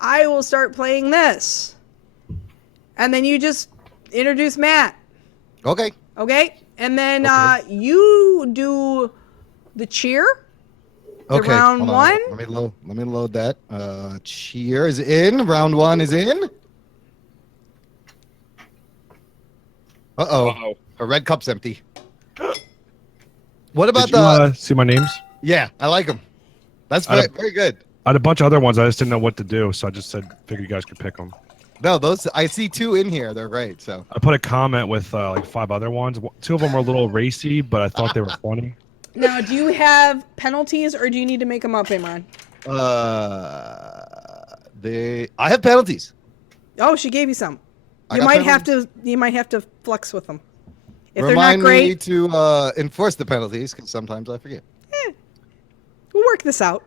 I will start playing this. And then you just introduce Matt. Okay. Okay? And then Okay. you do the cheer. Okay. round hold on. one? Let me load that. Cheer is in. Round one is in. Uh-oh. Uh-oh. Her red cup's empty. What about Did you see my names? Yeah, I like them. That's I very, very good. I had a bunch of other ones. I just didn't know what to do, so I just said, figured you guys could pick them. No, those I see two in here. They're great. So I put a comment with like 5 other ones. 2 of them were a little racy, but I thought they were funny. Now, do you have penalties or do you need to make them up, Imran? I have penalties. Oh, she gave you some. I You got might have penalties. to. You might have to flex with them. If Remind they're not me great, to enforce the penalties because sometimes I forget. we'll work this out.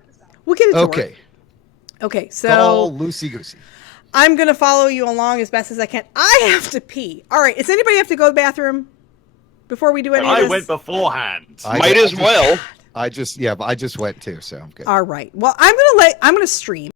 We'll get it to Okay. work. Okay, It's all so loosey goosey. I'm going to follow you along as best as I can. I have to pee. All right. Does anybody have to go to the bathroom before we do any of I this? went beforehand. Might as well. I just went too, so I'm good. All right. Well, I'm going to stream.